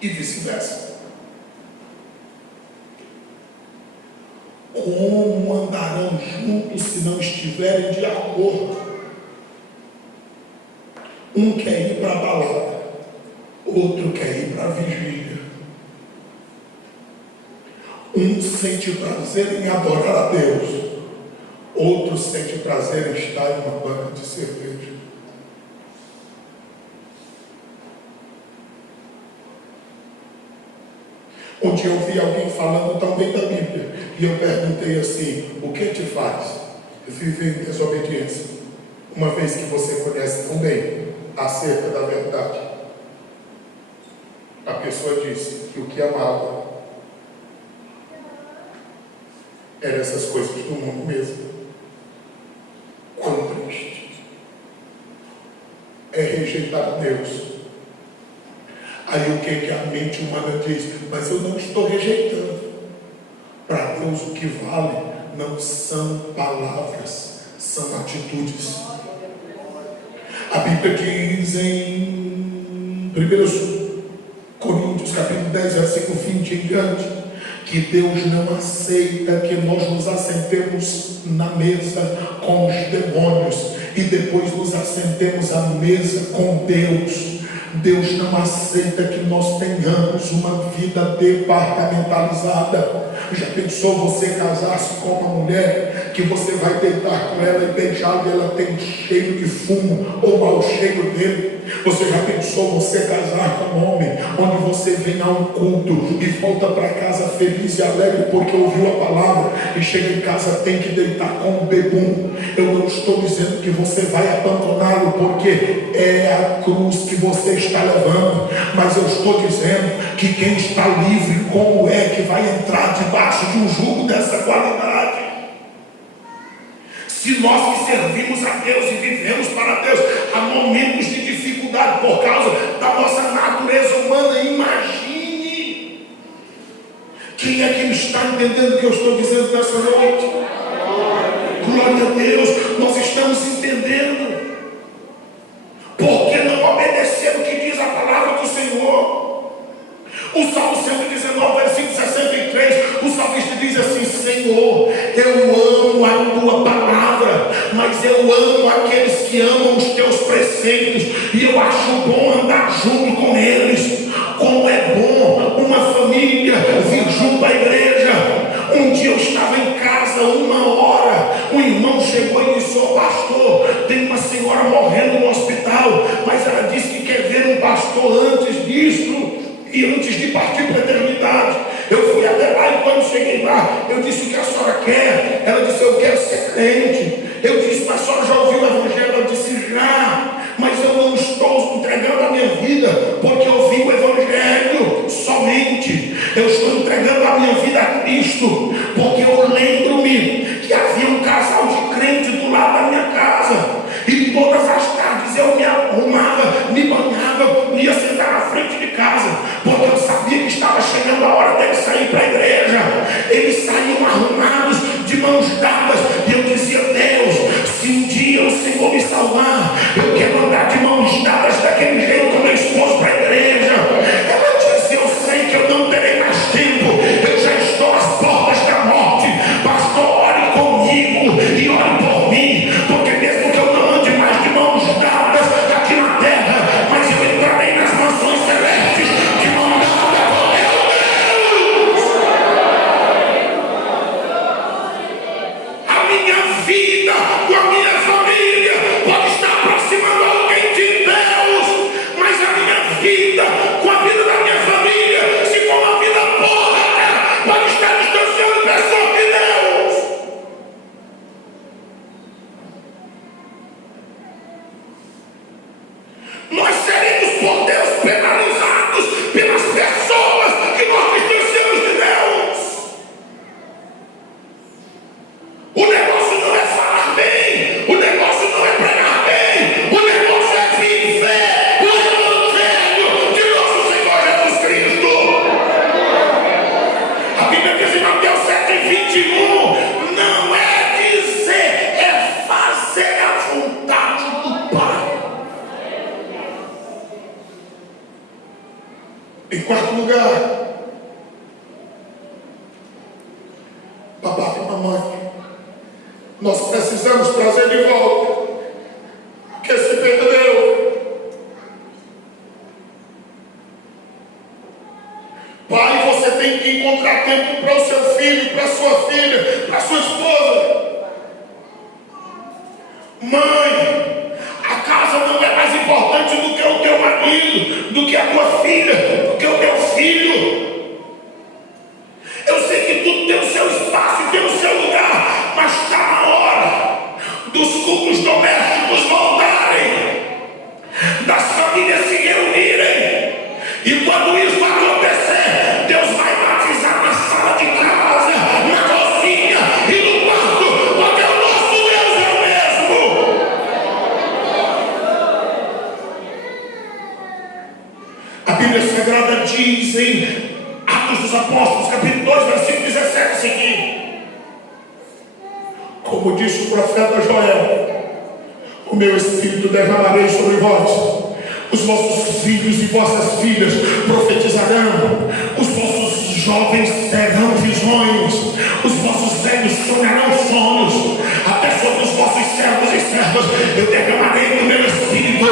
E vice-versa. Como andarão juntos se não estiverem de acordo? Um quer ir para a balada, outro quer ir para a vigília. Um sente prazer em adorar a Deus, outro sente prazer em estar em uma banca de cerveja. Um dia eu ouvi alguém falando também da Bíblia, e eu perguntei assim: o que te faz viver em desobediência, uma vez que você conhece tão bem acerca da verdade? A pessoa disse que o que amava eram essas coisas do mundo mesmo. Quão triste é rejeitar a Deus. Aí o que a mente humana diz? Mas eu não estou rejeitando. Para Deus o que vale não são palavras, são atitudes. A Bíblia diz em 1 Coríntios capítulo 10, versículo 20 em diante, que Deus não aceita que nós nos assentemos na mesa com os demônios e depois nos assentemos à mesa com Deus. Deus não aceita que nós tenhamos uma vida departamentalizada. Já pensou você casar-se com uma mulher que você vai deitar com ela e beijar e ela tem cheiro de fumo ou mau cheiro dele? Você já pensou você casar com um homem onde você vem a um culto e volta para casa feliz e alegre porque ouviu a palavra e chega em casa tem que deitar com um bebum? Eu não estou dizendo que você vai abandoná-lo porque é a cruz que você está levando, mas eu estou dizendo que quem está livre, como é que vai entrar debaixo de um jugo dessa qualidade? Se nós que servimos a Deus e vivemos para Deus, há momentos de dificuldade por causa da nossa natureza humana, imagine. Quem é que me está entendendo o que eu estou dizendo nessa noite? Glória a Deus, nós estamos entendendo. Porque não obedecer o que diz a palavra do Senhor. O Salmo 119, versículo 63, o salmista diz assim: Senhor, eu amo a tua palavra, mas eu amo aqueles que amam os teus preceitos, e eu acho bom andar junto com eles. Como é bom uma família vir junto à igreja. Um dia eu estava em casa, 1h, um irmão chegou e disse: "Ô pastor, tem uma senhora morrendo no hospital, mas ela disse que quer ver um pastor antes disso e antes de partir para a eternidade." Eu fui até lá, e quando cheguei lá, eu disse: "O que a senhora quer?" Ela disse: "Eu quero ser crente." Eu disse: "Mas a senhora já ouviu o evangelho?" Ela disse: "Já, mas eu não estou entregando a minha vida porque eu ouvi o evangelho somente. Eu estou entregando a minha vida a Cristo porque eu lembro-me que havia um casal de crente do lado da minha casa, e todas as tardes eu me arrumava, me banhava, ia sentar na frente de casa, porque eu sabia que estava chegando a hora deles sair para a igreja." Eles saíam arrumados, de mãos dadas, e eu dizia: "Deus, se um dia o Senhor me salvar, eu quero andar de mãos dadas daquele jeito com meu esposo para a igreja." Ela disse: "Eu sei que eu não terei mais tempo, eu já estou às portas da morte. Pastor, ore comigo e ore por mim, porque mesmo que eu não ande mais de mãos dadas aqui na terra, mas eu entrarei nas mansões celestes de mão dada com meu Deus." A minha vida com a minha família pode estar aproximando alguém de Deus, mas a minha vida com a vida da minha família, se for uma vida porca, pode estar distanciando pessoas de Deus. Nós seremos por Deus penalizados pelas pessoas que nós distanciamos de Deus. O negócio não é falar bem, o negócio não é pregar bem, o negócio é viver o evangelho de nosso Senhor Jesus Cristo. A Bíblia diz em Mateus 7:21, não é dizer, é fazer a vontade do Pai. Em quarto lugar, papai e mamãe, nós precisamos trazer de volta o que se perdeu. Pai, você tem que encontrar tempo para o seu filho, para a sua filha, para a sua esposa. Mãe, a casa não é mais importante do que o teu marido, do que a tua filha, do que o teu filho. Eu sei que tudo tem o seu espaço e tem o seu lugar, mas está na hora dos cultos domésticos voltarem, das famílias se reunirem, e quando isso acontecer, Deus vai batizar na sala de casa, na cozinha e no quarto, porque o nosso Deus é o mesmo. A Bíblia Sagrada diz em Atos dos Apóstolos, capítulo 2, versículo 17 seguinte: como disse o profeta Joel, o meu espírito derramarei sobre vós, os vossos filhos e vossas filhas profetizarão, os vossos jovens terão visões, os vossos velhos sonharão sonhos, até sobre os vossos servos e servas eu derramarei o meu espírito,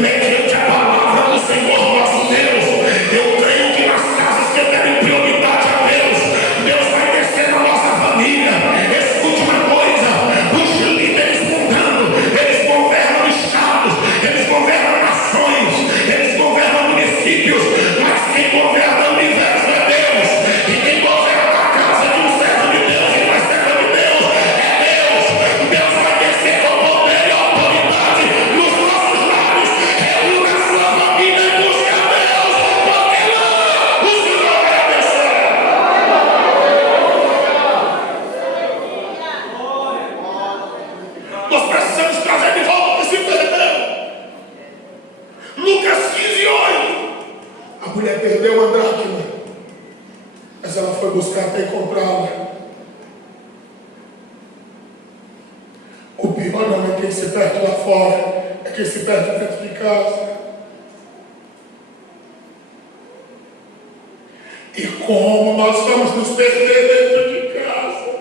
mediante a palavra do Senhor nosso Deus. Eu creio que nas casas que derem prioridade a Deus, Deus vai descer na nossa família. Escute uma coisa: os líderes mundanos, eles governam estados, eles governam nações, eles governam municípios, mas quem governa o universo é Deus, e quem governa a casa de um servo de Deus e uma serva de Deus é Deus. Deus vai descer com poder e autoridade nos nossos lares. Reúna a sua família e busque a Deus, porque lá o Senhor vai descer. Nós precisamos trazer de volta o que se perdeu. Lucas 15:8. A mulher perdeu a dracma, mas ela foi buscar até encontrá-la. O pior não é quem se perde lá fora, é quem se perde dentro de casa. E como nós vamos nos perder dentro de casa,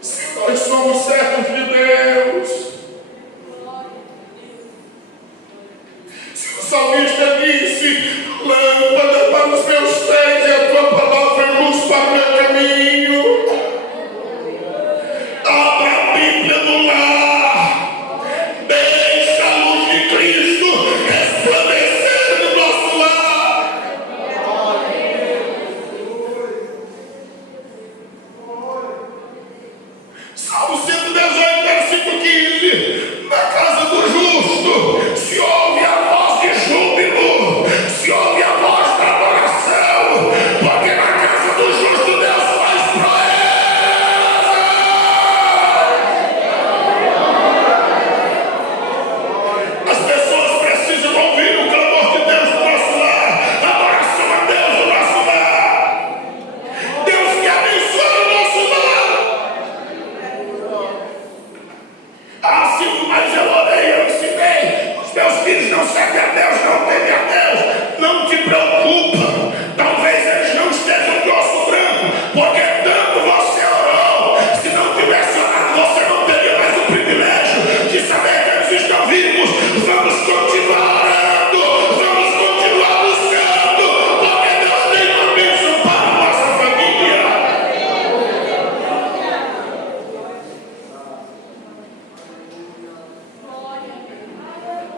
se nós somos serve a Deus, não teme a Deus, não te preocupa. Talvez eles não estejam de osso branco, porque tanto você orou. Se não tivesse orado, você não teria mais o privilégio de saber que eles estão vivos. Vamos continuar orando, vamos continuar buscando, porque Deus tem uma bênção para a nossa família.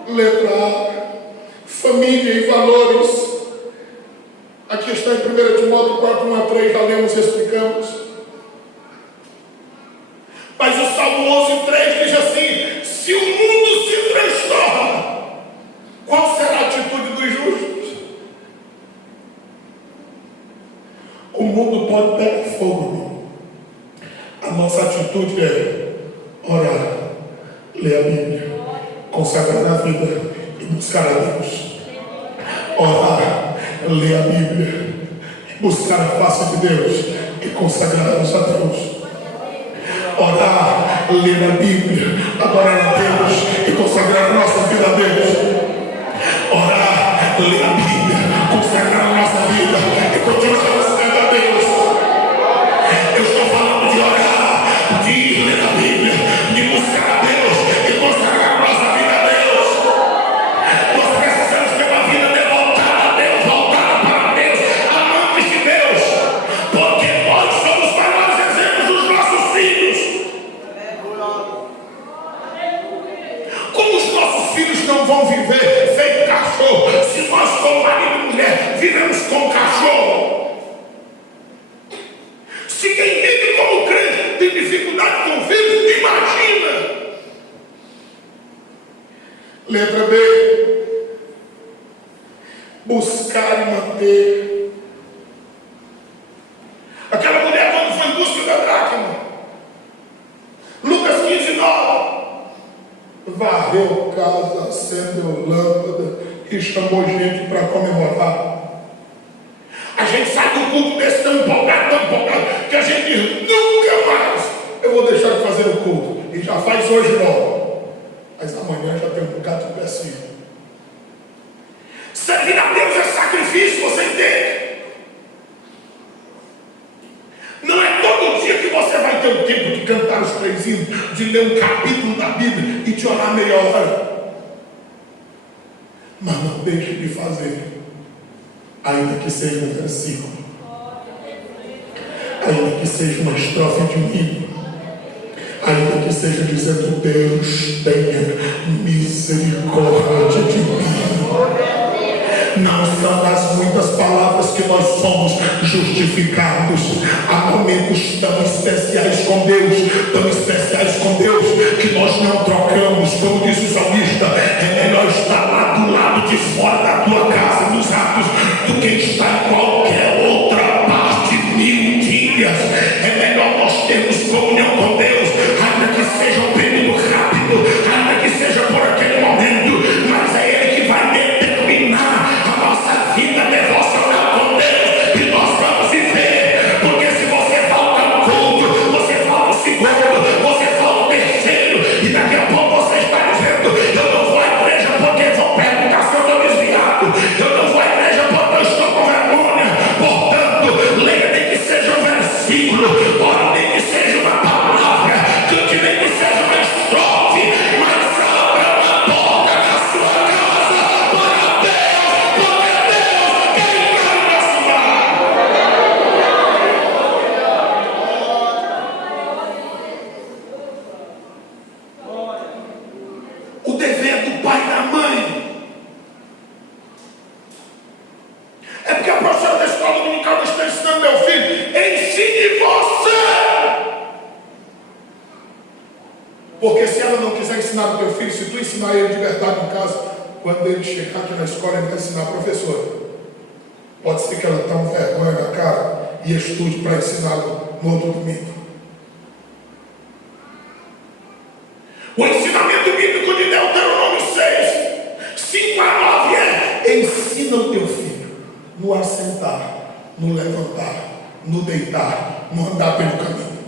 Letra A, família e valores. Aqui está em 1 Timóteo 4, 1 a 3, já lemos e explicamos. Mas o Salmo 11, 3 diz assim: se o mundo se transforma, qual será a atitude dos justos? O mundo pode pegar fogo, irmão. A nossa atitude é orar, ler a Bíblia, consagrar a vida e buscar a Deus. Orar, ler a Bíblia, buscar a face de Deus e consagrar-nos a Deus. Orar, ler a Bíblia, adorar a Deus e consagrar a nossa vida a Deus. Orar, ler a Bíblia, consagrar a nossa vida e continuar buscando a Deus. Eu estou falando de orar, de ler a Bíblia, de buscar a Deus e consagrar a nossa vida a Deus. Nós precisamos ter uma vida devotada a Deus, voltada para Deus, amantes de Deus, porque nós somos os maiores exemplos dos nossos filhos. Como os nossos filhos não vão viver feito cachorro, se nós, como marido e mulher, vivemos como cachorro? Se quem vive como crente tem dificuldade com filhos, imagina. Letra B, buscar e manter. Aquela mulher quando foi em busca da dracma, Lucas 15, 9, varreu casa, acendeu lâmpada e chamou gente para comemorar. A gente sai do culto desse tão empolgado, que a gente diz: nunca mais eu vou deixar de fazer o culto. E já faz hoje logo, mas amanhã já tem um bocado de pecinho. Servir a Deus é sacrifício, você entende? Não é todo dia que você vai ter o tempo de cantar os 3 hinos, de ler um capítulo da Bíblia e de orar meia hora. Mas não deixe de fazer, ainda que seja um versículo, ainda que seja uma estrofe de um hino, ainda que seja dizendo: Deus tenha misericórdia de mim. Não são das muitas palavras que nós somos justificados. Há momentos tão especiais com Deus, que nós não trocamos. Como disse o salmista: é melhor estar lá do lado de fora da tua casa, nos atos, do que estar em qualquer outra parte 1000 dias. É melhor nós termos comunhão com Deus, ainda que seja um período rápido, ainda que seja por aquele momento, mas é Ele que vai determinar a nossa vida devocional com Deus, e nós vamos viver. Porque se você falta no culto, você falta no segundo, você falta no terceiro, e daqui a pouco você está dizendo: eu não vou à igreja porque vão perguntar se eu estou desviado, eu não vou à igreja porque eu estou com vergonha. Portanto, leia, nem que seja um versículo, ora, nem que seja uma palavra, cante, nem que seja uma estrofe, mas abra uma porta na sua casa para Deus, porque Deus quer entrar no nosso lar. O dever do pai e da mãe é porque a professora da escola dominical não está ensinando meu filho: ensine você. Porque se ela não quiser ensinar o teu filho, se tu ensinar ele de verdade em casa, quando ele chegar aqui na escola, ele vai ensinar a professora. Pode ser que ela tenha vergonha na cara e estude para ensiná-lo no outro domingo. O ensinamento bíblico de Deuteronômio 6, 5 a 9 é: ensina o teu filho no assentar, no levantar, no deitar, no andar pelo caminho.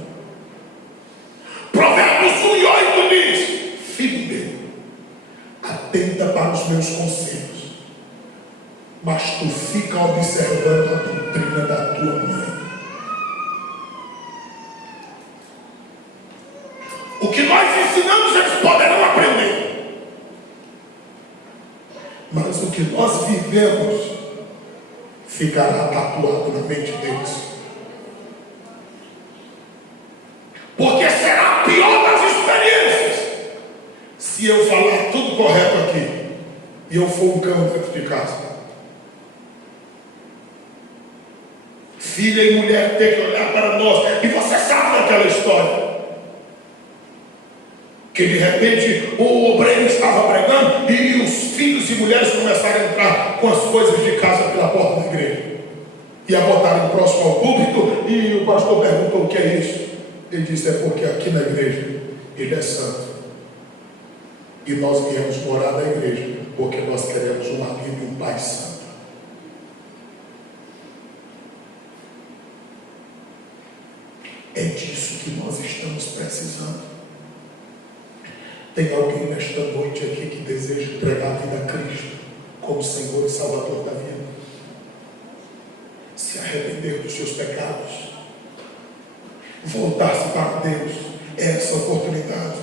Provérbios 1 e 8 diz: filho meu, atenta para os meus conselhos, mas tu fica observando a doutrina da tua mãe. O que nós ensinamos, eles poderão aprender. Mas o que nós vivemos ficará tatuado na mente deles. Porque será a pior das experiências se eu falar tudo correto aqui e eu for um cão dentro de casa. Filha e mulher tem que olhar para nós. E você sabe daquela história que de repente o obreiro estava pregando e os filhos e mulheres começaram a entrar com as coisas de casa pela porta da igreja e a botaram próximo ao púlpito. E o pastor perguntou: o que é isso? Ele disse: é porque aqui na igreja ele é santo e nós viemos morar na igreja porque nós queremos um marido e um pai santo. É disso que nós estamos precisando. Tem alguém nesta noite aqui que deseja entregar a vida a Cristo como Senhor e Salvador da vida? Se arrepender dos seus pecados, voltar-se para Deus, é essa oportunidade.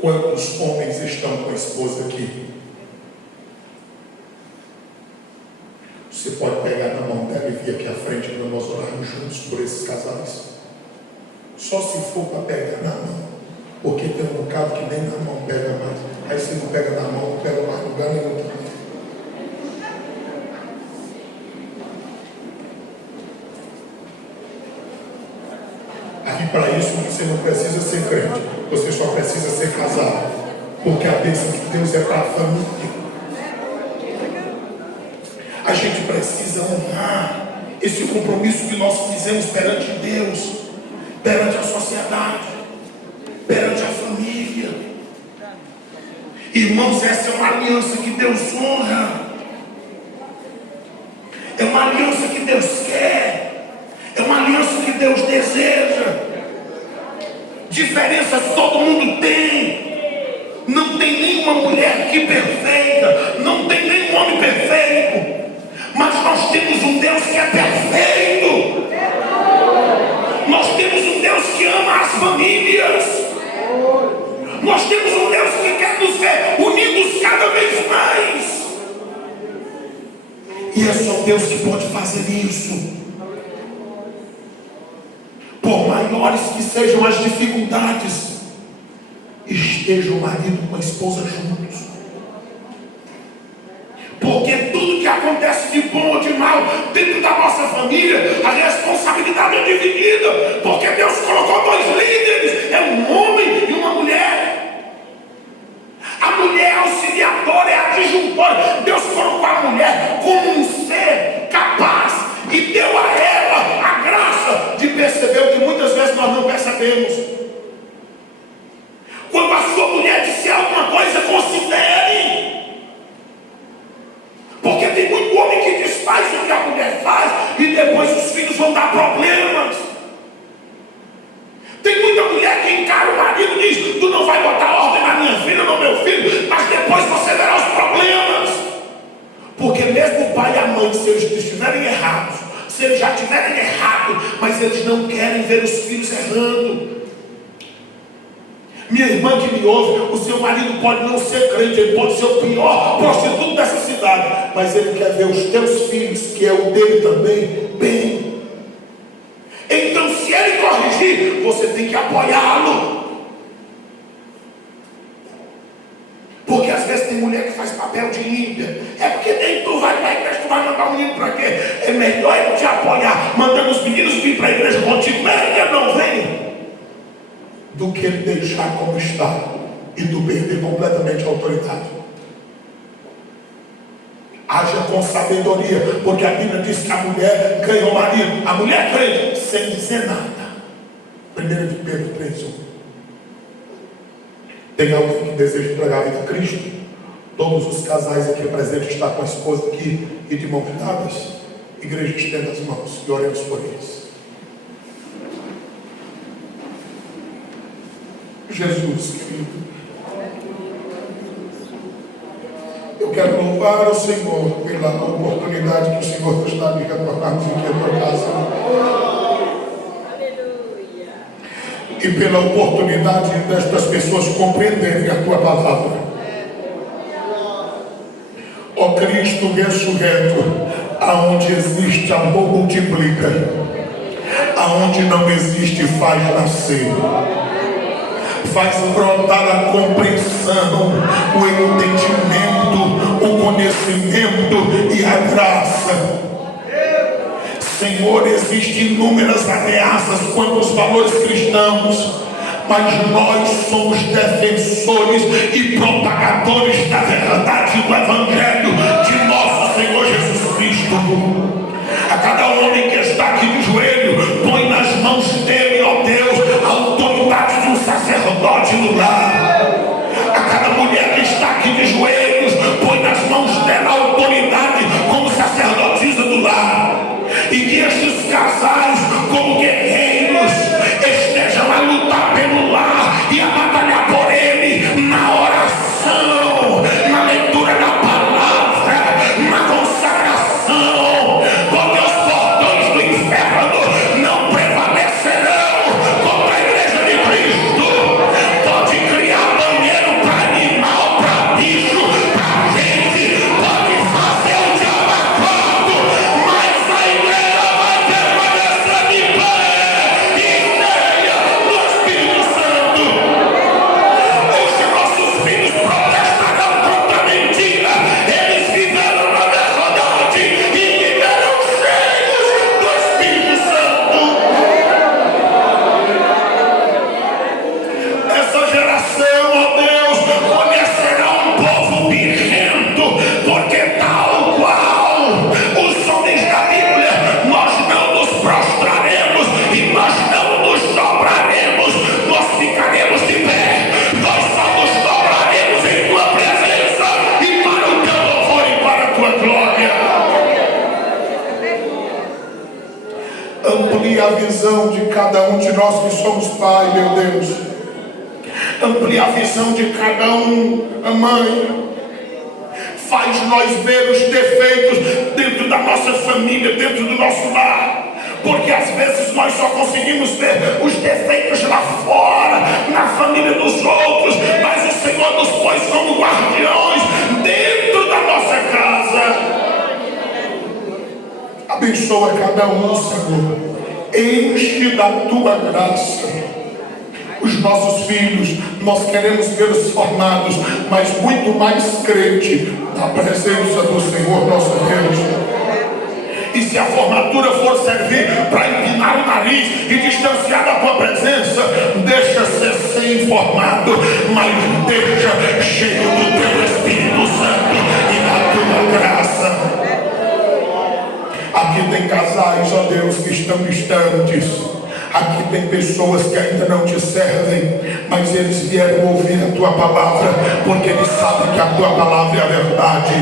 Quantos homens estão com a esposa aqui? Você pode pegar na mão dela e vir aqui à frente para nós orarmos juntos por esses casais. Só se for para pegar na mão, porque tem um bocado que nem na mão pega mais. Aí se não pega na mão, não pega mais lugar nenhum também. Aí para isso você não precisa ser crente, você só precisa ser casado, porque a bênção de Deus é para a família. A gente precisa honrar esse compromisso que nós fizemos perante Deus, perante a sociedade, perante a família. Irmãos, essa é uma aliança que Deus honra, é uma aliança que Deus quer, é uma aliança que Deus deseja. Diferenças todo mundo tem, não tem nenhuma mulher aqui perfeita, não tem nenhum homem perfeito. Mas nós temos um Deus que é perfeito. Nós temos um Deus que ama as famílias. Nós temos um Deus que quer nos ver unidos cada vez mais. E é só Deus que pode fazer isso. Por maiores que sejam as dificuldades, esteja o marido com a esposa juntos. Porque tudo que acontece de bom ou de mal dentro da nossa família, a responsabilidade é dividida. Porque Deus colocou dois líderes, é um homem e uma mulher. A mulher é auxiliadora, é adjuntora. Deus colocou a mulher como um ser capaz e deu a ela a graça de perceber o que muitas vezes nós não percebemos. Quando a sua mulher disser alguma coisa, considere. Porque tem muito homem que desfaz o que a mulher faz e depois os filhos vão dar problemas. Tem muita mulher que encara o marido e diz: tu não vai botar ordem na minha filha, no meu filho, mas depois você verá os problemas. Porque mesmo o pai e a mãe, se eles estiverem errados, se eles já estiverem errados, mas eles não querem ver os filhos errando. Minha irmã que me ouve, o seu marido pode não ser crente, ele pode ser o pior prostituto dessa cidade, mas ele quer ver os teus filhos, que é o dele também, bem. Então, se ele corrigir, você tem que apoiá-lo. Porque às vezes tem mulher que faz papel de ímpia. É porque nem tu vai para a igreja, tu vai mandar o menino para quê? É melhor ele te apoiar, mandando os meninos vir para a igreja contigo, mesmo que ele não venha, do que ele deixar como está e tu perder completamente a autoridade. Haja com sabedoria, porque a Bíblia diz que a mulher ganhou o marido. A mulher crente, sem dizer nada. 1 de Pedro 3:1. Tem alguém que deseja entregar a vida a Cristo? Todos os casais aqui presentes estão com a esposa aqui e de mãos dadas. Igreja, estenda as mãos e oremos por eles. Jesus, querido. Eu quero louvar ao Senhor pela oportunidade que o Senhor nos dá de retornarmos aqui à tua casa. E pela oportunidade destas pessoas compreenderem a tua palavra. Ó Cristo ressurreto, aonde existe amor multiplica, aonde não existe faz nascer, faz brotar a compreensão, o entendimento, o conhecimento e a graça. Senhor, existem inúmeras ameaças contra os valores cristãos, mas nós somos defensores e propagadores da verdade do Evangelho de nosso Senhor Jesus Cristo. A cada homem que está aqui de joelho, põe nas mãos dele, ó Deus, a autoridade de um sacerdote no lar. A cada mulher que está aqui de joelhos, põe nas mãos dela a autoridade como sacerdotisa do lar. E que estes casais, como guerreiros, estejam a lutar pelo lar e a batalhar por ele na oração, na leitura da palavra, na consagração, porque os portões do inferno não prevalecerão contra a igreja de Cristo. Pode criar banheiro para animal, para bicho, para gente, pode fazer o diabo acordo, mas a igreja vai permanecer de pé e cheia do Espírito Santo. Os nossos filhos protestarão contra a mentira, eles viverão na verdade e viverão cheios do Espírito Santo. Essa geração, ó Deus, conhecerá um povo birrento, porque tal qual os homens da Bíblia, nós não nos prostraremos e nós não nos dobraremos, nós ficaremos de pé, nós só nos dobraremos em tua presença e para o teu louvor e para a tua glória. Amplia a visão de cada um de nós que somos pai, meu Deus. Amplia a visão de cada um, a mãe. Faz nós ver os defeitos dentro da nossa família, dentro do nosso lar. Porque às vezes nós só conseguimos ver os defeitos lá fora, na família dos outros, mas o Senhor nos pôs como guardiões dentro da nossa casa. Abençoa cada um, Senhor. Enche da tua graça os nossos filhos. Nós queremos vê-los formados, mas muito mais crente na presença do Senhor nosso Deus. E se a formatura for servir para empinar o nariz e distanciar da tua presença, deixa ser sem formado, mas deixa cheio do teu Espírito Santo e da tua graça. Aqui tem casais, ó Deus, que estão distantes. Aqui tem pessoas que ainda não te servem, mas eles vieram ouvir a tua palavra, porque eles sabem que a tua palavra é a verdade.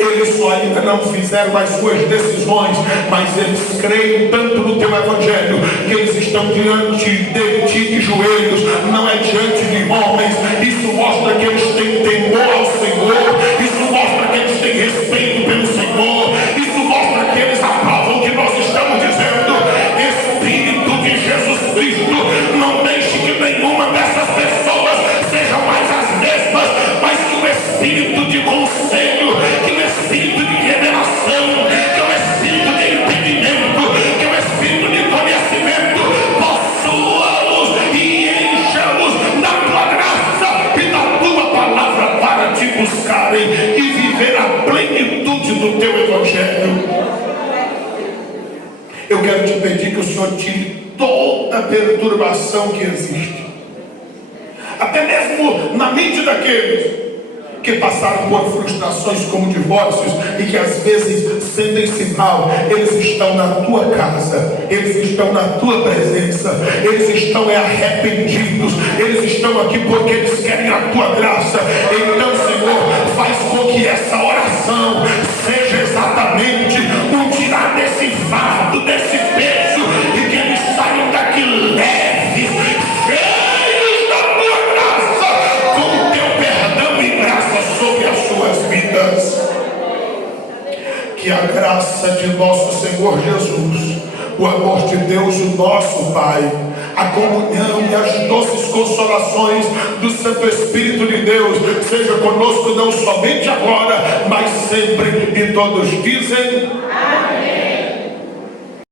Eles só ainda não fizeram as suas decisões, mas eles creem tanto no teu evangelho, que eles estão diante de ti de joelhos, não é diante de homens. Isso mostra que eles têm temor ao Senhor, isso mostra que eles têm respeito pelo Senhor, isso mostra que eles aprovam o que nós estamos dizendo. Espírito de Jesus Cristo, não deixe que nenhuma dessas pessoas sejam mais as mesmas, mas que o Espírito de conselho, que o Espírito de revelação, que o Espírito de entendimento, que o Espírito de conhecimento possua-os e encha-os da tua graça e da tua palavra para te buscarem e viver a plenitude do teu evangelho. Eu quero te pedir que o Senhor tire toda a perturbação que existe, até mesmo na mente daqueles que passaram por frustrações como divórcios e que às vezes sentem-se mal. Eles estão na tua casa, eles estão na tua presença, eles estão arrependidos, eles estão aqui porque eles querem a tua graça. Então, Senhor, faz com que essa oração seja exatamente um tirar desse fardo, desse peso, e que eles saiam daqui leves, cheios Que a graça de nosso Senhor Jesus, o amor de Deus, o nosso Pai, a comunhão e as doces consolações do Santo Espírito de Deus seja conosco não somente agora, mas sempre. E todos dizem amém.